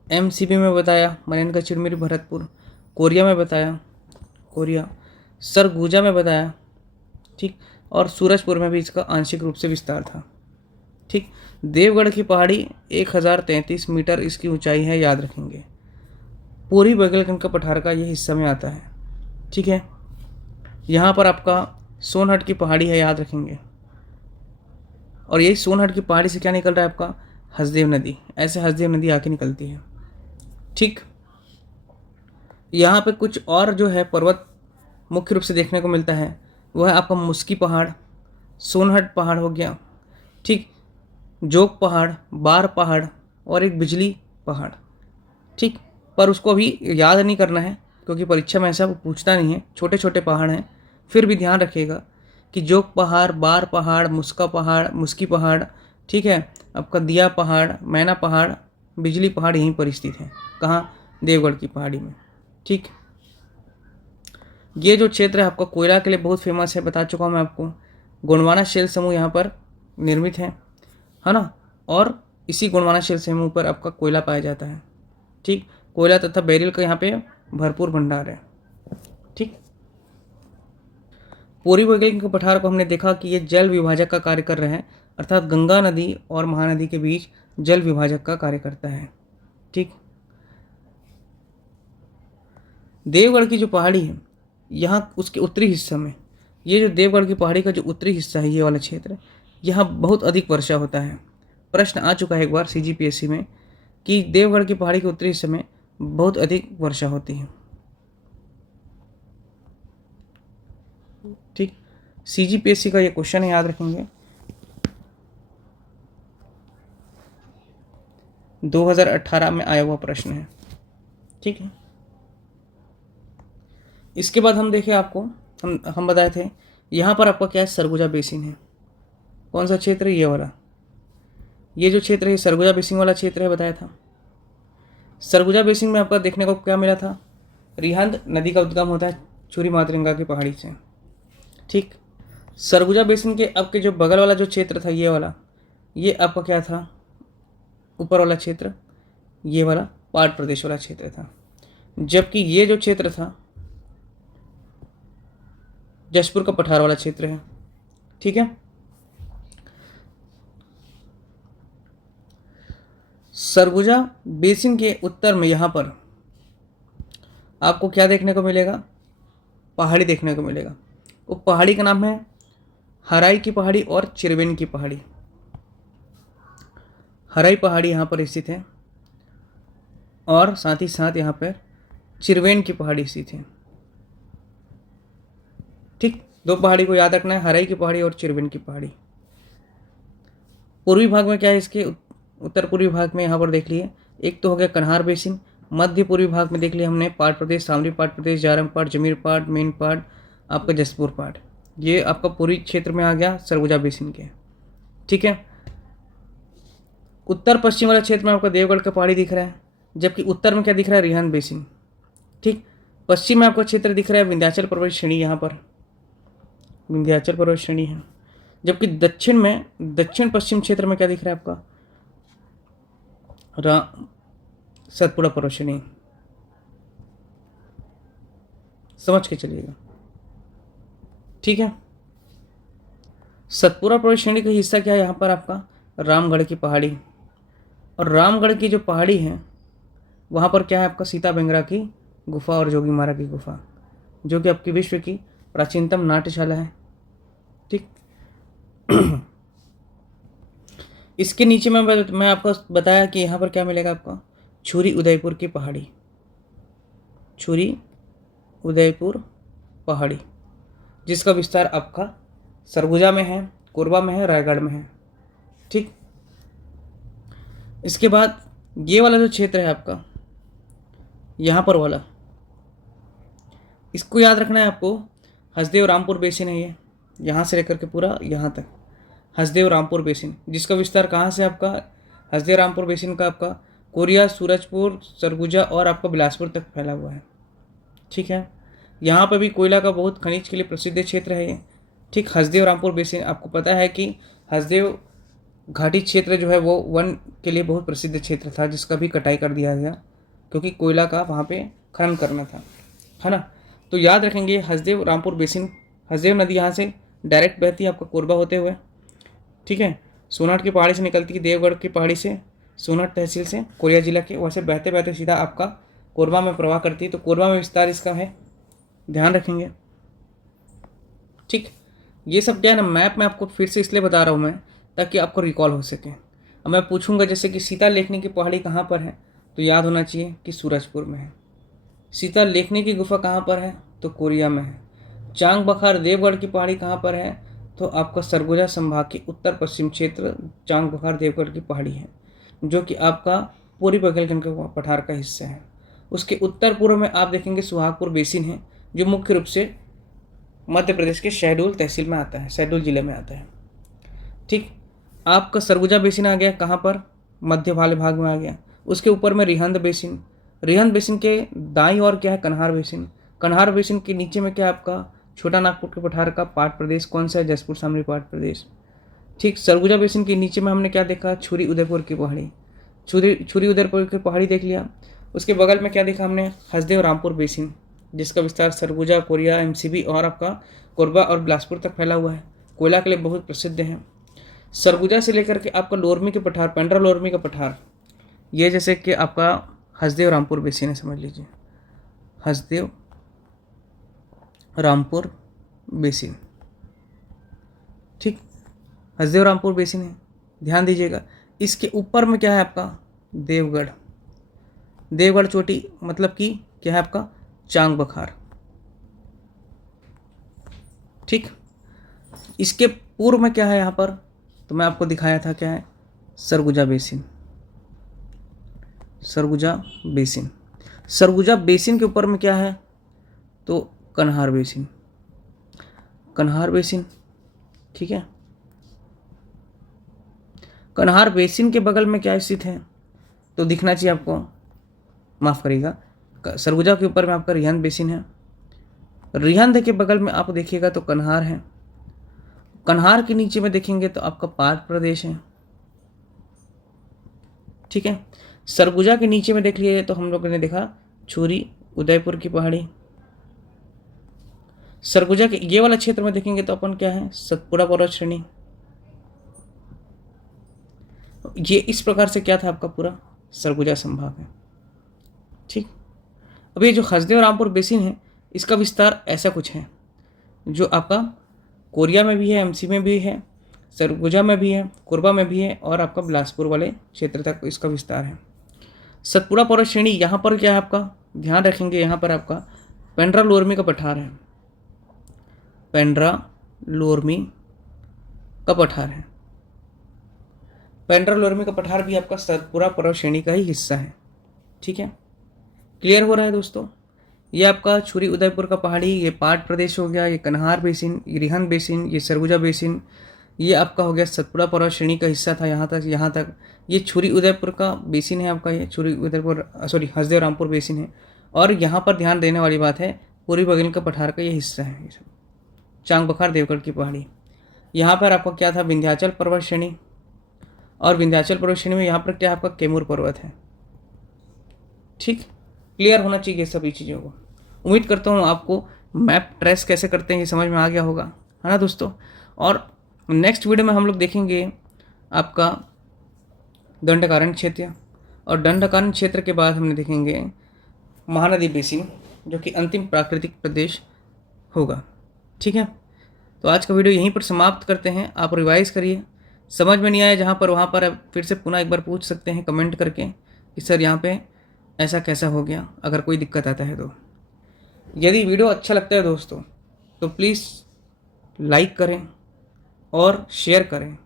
एमसीबी में बताया, मनेनका चिड़मिरी भरतपुर, कोरिया में बताया, सरगुजा में बताया। ठीक, और सूरजपुर में भी इसका आंशिक रूप से विस्तार था। ठीक, देवगढ़ की पहाड़ी 1033 मीटर इसकी ऊंचाई है, याद रखेंगे। पूरी बघेलखंड का पठार का ये हिस्सा में आता है। ठीक है, यहाँ पर आपका सोनहट की पहाड़ी है, याद रखेंगे। और यही सोनहट की पहाड़ी से क्या निकल रहा है आपका, हसदेव नदी। ऐसे हसदेव नदी आके निकलती है। ठीक, यहाँ पे कुछ और जो है पर्वत मुख्य रूप से देखने को मिलता है, वह है आपका मुस्की पहाड़, सोनहट पहाड़ हो गया, ठीक, जोग पहाड़, बार पहाड़, और एक बिजली पहाड़। ठीक, पर उसको अभी याद नहीं करना है क्योंकि परीक्षा में ऐसा पूछता नहीं है, छोटे छोटे पहाड़ हैं। फिर भी ध्यान रखिएगा कि जोग पहाड़, बार पहाड़, मुस्की पहाड़, ठीक है, आपका दिया पहाड़, मैना पहाड़, बिजली पहाड़ यहीं पर स्थित है। कहाँ, देवगढ़ की पहाड़ी में। ठीक, ये जो क्षेत्र है आपका कोयला के लिए बहुत फेमस है, बता चुका हूँ मैं आपको। गोंडवाना शेल समूह यहाँ पर निर्मित है ना, और इसी गोंडवाना शेल समूह पर आपका कोयला पाया जाता है। ठीक, कोयला तथा बेरिल का यहाँ पे भरपूर भंडार है। ठीक, पूर्वी बघेलखंड के पठार को हमने देखा कि ये जल विभाजक का कार्य कर रहे हैं, अर्थात गंगा नदी और महानदी के बीच जल विभाजक का कार्य करता है। ठीक, देवगढ़ की जो पहाड़ी है, यहाँ उसके उत्तरी हिस्सा में, ये जो देवगढ़ की पहाड़ी का जो उत्तरी हिस्सा है, ये वाला क्षेत्र, यहाँ बहुत अधिक वर्षा होता है। प्रश्न आ चुका है एक बार CGPSC में कि देवगढ़ की पहाड़ी के उत्तरी हिस्से में बहुत अधिक वर्षा होती है। ठीक, CGPSC का ये क्वेश्चन है, याद रखेंगे। 2018 में आया हुआ प्रश्न है। ठीक है, इसके बाद हम देखें आपको, हम बताए थे यहाँ पर आपका क्या है, सरगुजा बेसिन है। कौन सा क्षेत्र है, ये वाला। ये जो क्षेत्र है सरगुजा बेसिन वाला क्षेत्र है, बताया था। सरगुजा बेसिन में आपका देखने को क्या मिला था, रिहंद नदी का उद्गम होता है छुरी मातरंगा की पहाड़ी से। ठीक, सरगुजा बेसिन के अब के जो बगल वाला जो क्षेत्र था, ये वाला, ये आपका क्या था, ऊपर वाला क्षेत्र, ये वाला पाट प्रदेश वाला क्षेत्र था। जबकि ये जो क्षेत्र था जशपुर का पठार वाला क्षेत्र है। ठीक है, सरगुजा बेसिन के उत्तर में यहाँ पर आपको क्या देखने को मिलेगा, पहाड़ी देखने को मिलेगा। वो पहाड़ी का नाम है हराई की पहाड़ी और चिरवेन की पहाड़ी। हराई पहाड़ी यहाँ पर स्थित है और साथ ही साथ यहाँ पर चिरवेन की पहाड़ी स्थित है। ठीक, दो पहाड़ी को याद रखना है, हराई की पहाड़ी और चिरवेन की पहाड़ी। पूर्वी भाग में क्या है, इसके उत्तर पूर्वी भाग में यहाँ पर देख लिए, एक तो हो गया कन्हार बेसिन। मध्य पूर्वी भाग में देख लिया हमने पाट प्रदेश, सामरी पाट प्रदेश, जारम पाट, जमीर पाट, मेन पाट, आपका जसपुर पाट। ये आपका पूर्वी क्षेत्र में आ गया सरगुजा बेसिन के। ठीक है, उत्तर पश्चिम वाला क्षेत्र में आपका देवगढ़ का पहाड़ी दिख रहा है, जबकि उत्तर में क्या दिख रहा है, रिहंद बेसिन। ठीक, पश्चिम में आपका क्षेत्र दिख रहा है विंध्याचल पर्वत श्रेणी, यहाँ पर विंध्याचल पर्वत श्रेणी है। जबकि दक्षिण में, दक्षिण पश्चिम क्षेत्र में क्या दिख रहा है आपका, सतपुड़ा पर्वत श्रेणी। समझ के चलिएगा। ठीक है, सतपुड़ा पर्वत श्रेणी का हिस्सा क्या है, यहाँ पर आपका रामगढ़ की पहाड़ी। और रामगढ़ की जो पहाड़ी है वहाँ पर क्या है आपका, सीता बेंगरा की गुफा और जोगीमारा की गुफा, जो कि आपकी विश्व की प्राचीनतम नाट्यशाला है। ठीक, इसके नीचे मैं आपको बताया कि यहाँ पर क्या मिलेगा आपका, छुरी उदयपुर की पहाड़ी। छुरी उदयपुर पहाड़ी, जिसका विस्तार आपका सरगुजा में है, कोरबा में है, रायगढ़ में है। ठीक, इसके बाद ये वाला जो क्षेत्र है आपका, यहाँ पर वाला, इसको याद रखना है आपको, हसदेव रामपुर बेसिन है ये, यहाँ से लेकर के पूरा यहाँ तक हसदेव रामपुर बेसिन, जिसका विस्तार कहाँ से आपका, हसदेव रामपुर बेसिन का आपका कोरिया, सूरजपुर, सरगुजा और आपका बिलासपुर तक फैला हुआ है। ठीक है, यहाँ पर भी कोयला का बहुत खनिज के लिए प्रसिद्ध क्षेत्र है ये। ठीक, हसदेव रामपुर बेसिन, आपको पता है कि हसदेव घाटी क्षेत्र जो है वो वन के लिए बहुत प्रसिद्ध क्षेत्र था, जिसका भी कटाई कर दिया गया क्योंकि कोयला का वहाँ पे खनन करना था, है ना। तो याद रखेंगे हसदेव रामपुर बेसिन, हसदेव नदी यहाँ से डायरेक्ट बहती है आपका कोरबा होते हुए। ठीक है, सोनाट की पहाड़ी से निकलती है, देवगढ़ की पहाड़ी से, सोनाट तहसील से, कोरिया जिला के, वैसे बहते बहते सीधा आपका कोरबा में प्रवाह करती है। तो कोरबा में विस्तार इसका है, ध्यान रखेंगे। ठीक, ये सब क्या है ना, मैप में आपको फिर से इसलिए बता रहा हूँ मैं ताकि आपको रिकॉल हो सके। अब मैं पूछूंगा जैसे कि सीता लेखनी की पहाड़ी कहाँ पर है, तो याद होना चाहिए कि सूरजपुर में है। सीता लेखनी की गुफा कहाँ पर है, तो कोरिया में है। चांग बखार देवगढ़ की पहाड़ी कहाँ पर है, तो आपका सरगुजा संभाग के उत्तर पश्चिम क्षेत्र चांग बखार देवगढ़ की पहाड़ी है, जो कि आपका पूर्वी बघेलखंड के पठार का हिस्सा है। उसके उत्तर पूर्व में आप देखेंगे सुहागपुर बेसिन है, जो मुख्य रूप से मध्य प्रदेश के शहडोल तहसील में आता है, शहडोल जिले में आता है। ठीक, आपका सरगुजा बेसिन आ गया कहाँ पर, मध्य वाले भाग में आ गया। उसके ऊपर में रिहंद बेसिन, रिहंद बेसिन के दाईं ओर क्या है, कन्हार बेसिन। कन्हार बेसिन के नीचे में क्या है आपका, छोटा नागपुर के पठार का पाट प्रदेश, कौन सा है, जसपुर सामरी पाट प्रदेश। ठीक, सरगुजा बेसिन के नीचे में हमने क्या देखा, छुरी उदयपुर की पहाड़ी, छुरी उदयपुर की पहाड़ी देख लिया। उसके बगल में क्या देखा हमने, हसदेव रामपुर बेसिन, जिसका विस्तार सरगुजा, कोरिया, एमसीबी और आपका कोरबा और बिलासपुर तक फैला हुआ है, कोयला के लिए बहुत प्रसिद्ध है। सरगुजा से लेकर के आपका लोरमी के पठार, पेंड्रा लोरमी का पठार, ये जैसे कि आपका हसदेव रामपुर बेसिन है, समझ लीजिए हसदेव रामपुर बेसिन। ठीक, हसदेव रामपुर बेसिन है, ध्यान दीजिएगा। इसके ऊपर में क्या है आपका, देवगढ़, देवगढ़ चोटी, मतलब कि क्या है आपका, चांग बखार। ठीक, इसके पूर्व में क्या है यहाँ पर, तो मैं आपको दिखाया था क्या है, Surguja basin. Surguja basin, Surguja basin के ऊपर में क्या है, तो कन्हार बेसिन। कन्हार बेसिन, ठीक है। कन्हार बेसिन के बगल में क्या स्थित है, तो दिखना चाहिए आपको, माफ़ करिएगा, सरगुजा के ऊपर में आपका रिहंद बेसिन है। रिहंद के बगल में आप देखिएगा तो कन्हार है। कन्हार के नीचे में देखेंगे तो आपका पार्क प्रदेश है, ठीक है। सरगुजा के नीचे में देख लिए तो हम लोगों ने देखा छुरी उदयपुर की पहाड़ी। सरगुजा के ये वाला क्षेत्र में देखेंगे तो अपन क्या है, सतपुड़ा पर्वत श्रेणी। ये इस प्रकार से क्या था, आपका पूरा सरगुजा संभाग है, ठीक। अब ये जो हसदेव और रामपुर बेसिन है, इसका विस्तार ऐसा कुछ है, जो आपका कोरिया में भी है, एमसी में भी है, सरगुजा में भी है, कोरबा में भी है, और आपका बिलासपुर वाले क्षेत्र तक इसका विस्तार है। सतपुड़ा पर्वत श्रेणी, यहाँ पर क्या है आपका, ध्यान रखेंगे, यहाँ पर आपका पेंड्रा लोरमी का पठार है, पेंड्रा लोरमी का पठार है। पेंड्रा लोरमी का पठार भी आपका सतपुड़ा पर्वत श्रेणी का ही हिस्सा है, ठीक है। क्लियर हो रहा है दोस्तों। ये आपका छुरी उदयपुर का पहाड़ी, ये पाट प्रदेश हो गया, ये कन्हार बेसिन, ये रिहंद बेसिन, ये सरगुजा बेसिन, ये आपका हो गया सतपुड़ा पर्वत श्रेणी का हिस्सा था यहाँ तक। ये छुरी उदयपुर का बेसिन है आपका, ये छुरी उदयपुर हसदेव रामपुर बेसिन है। और यहाँ पर ध्यान देने वाली बात है, पूर्वी बघेल का पठार का ये हिस्सा है, ये सब चांग बखार देवगढ़ की पहाड़ी। यहाँ पर आपका क्या था, विंध्याचल पर्वत श्रेणी, और विंध्याचल पर्वत श्रेणी में यहाँ पर क्या आपका कैमूर पर्वत है, ठीक। क्लियर होना चाहिए सभी चीज़ों को। उम्मीद करता हूँ आपको मैप ट्रेस कैसे करते हैं ये समझ में आ गया होगा, है ना दोस्तों। और नेक्स्ट वीडियो में हम लोग देखेंगे आपका दंडकारण्य क्षेत्र, और दंडकारण्य क्षेत्र के बाद हमने देखेंगे महानदी बेसिन, जो कि अंतिम प्राकृतिक प्रदेश होगा, ठीक है। तो आज का वीडियो यहीं पर समाप्त करते हैं। आप रिवाइज करिए, समझ में नहीं आया जहाँ पर वहाँ पर फिर से पुनः एक बार पूछ सकते हैं कमेंट करके कि सर यहाँ पे ऐसा कैसा हो गया, अगर कोई दिक्कत आता है तो। यदि वीडियो अच्छा लगता है दोस्तों तो प्लीज़ लाइक करें और शेयर करें,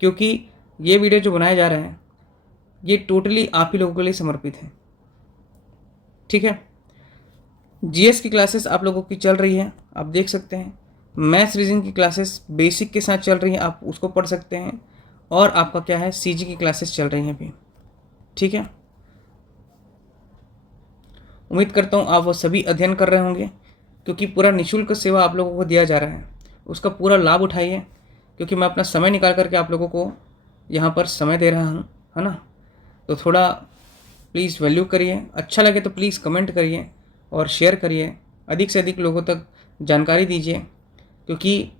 क्योंकि ये वीडियो जो बनाया जा रहा है ये टोटली आप ही लोगों के लिए समर्पित है, ठीक है। जीएस की क्लासेस आप लोगों की चल रही है, आप देख सकते हैं। मैथ्स रीजनिंग की क्लासेस बेसिक के साथ चल रही हैं, आप उसको पढ़ सकते हैं। और आपका क्या है, सीजी की क्लासेस चल रही हैं अभी, ठीक है। उम्मीद करता हूँ आप वो सभी अध्ययन कर रहे होंगे, क्योंकि पूरा निःशुल्क सेवा आप लोगों को दिया जा रहा है, उसका पूरा लाभ उठाइए, क्योंकि मैं अपना समय निकाल करके आप लोगों को यहाँ पर समय दे रहा हूँ, है ना। तो थोड़ा प्लीज़ वैल्यू करिए, अच्छा लगे तो प्लीज़ कमेंट करिए और शेयर करिए, अधिक से अधिक लोगों तक जानकारी दीजिए, क्योंकि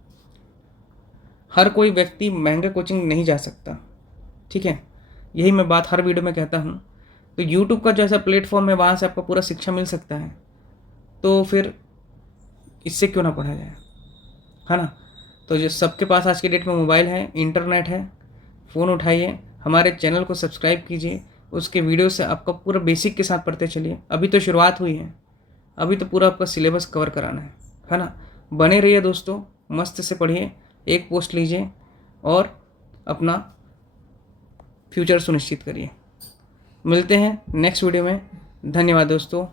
हर कोई व्यक्ति महंगे कोचिंग नहीं जा सकता, ठीक है। यही मैं बात हर वीडियो में कहता हूँ। तो YouTube का जैसा प्लेटफॉर्म है, वहाँ से आपको पूरा शिक्षा मिल सकता है, तो फिर इससे क्यों ना पढ़ा जाए, है ना। तो जो सबके पास आज के डेट में मोबाइल है, इंटरनेट है, फ़ोन उठाइए, हमारे चैनल को सब्सक्राइब कीजिए, उसके वीडियो से आपका पूरा बेसिक के साथ पढ़ते चलिए। अभी तो शुरुआत हुई है, अभी तो पूरा आपका सिलेबस कवर कराना है ना। बने रहिए दोस्तों, मस्त से पढ़िए, एक पोस्ट लीजिए और अपना फ्यूचर सुनिश्चित करिए। मिलते हैं नेक्स्ट वीडियो में। धन्यवाद दोस्तों।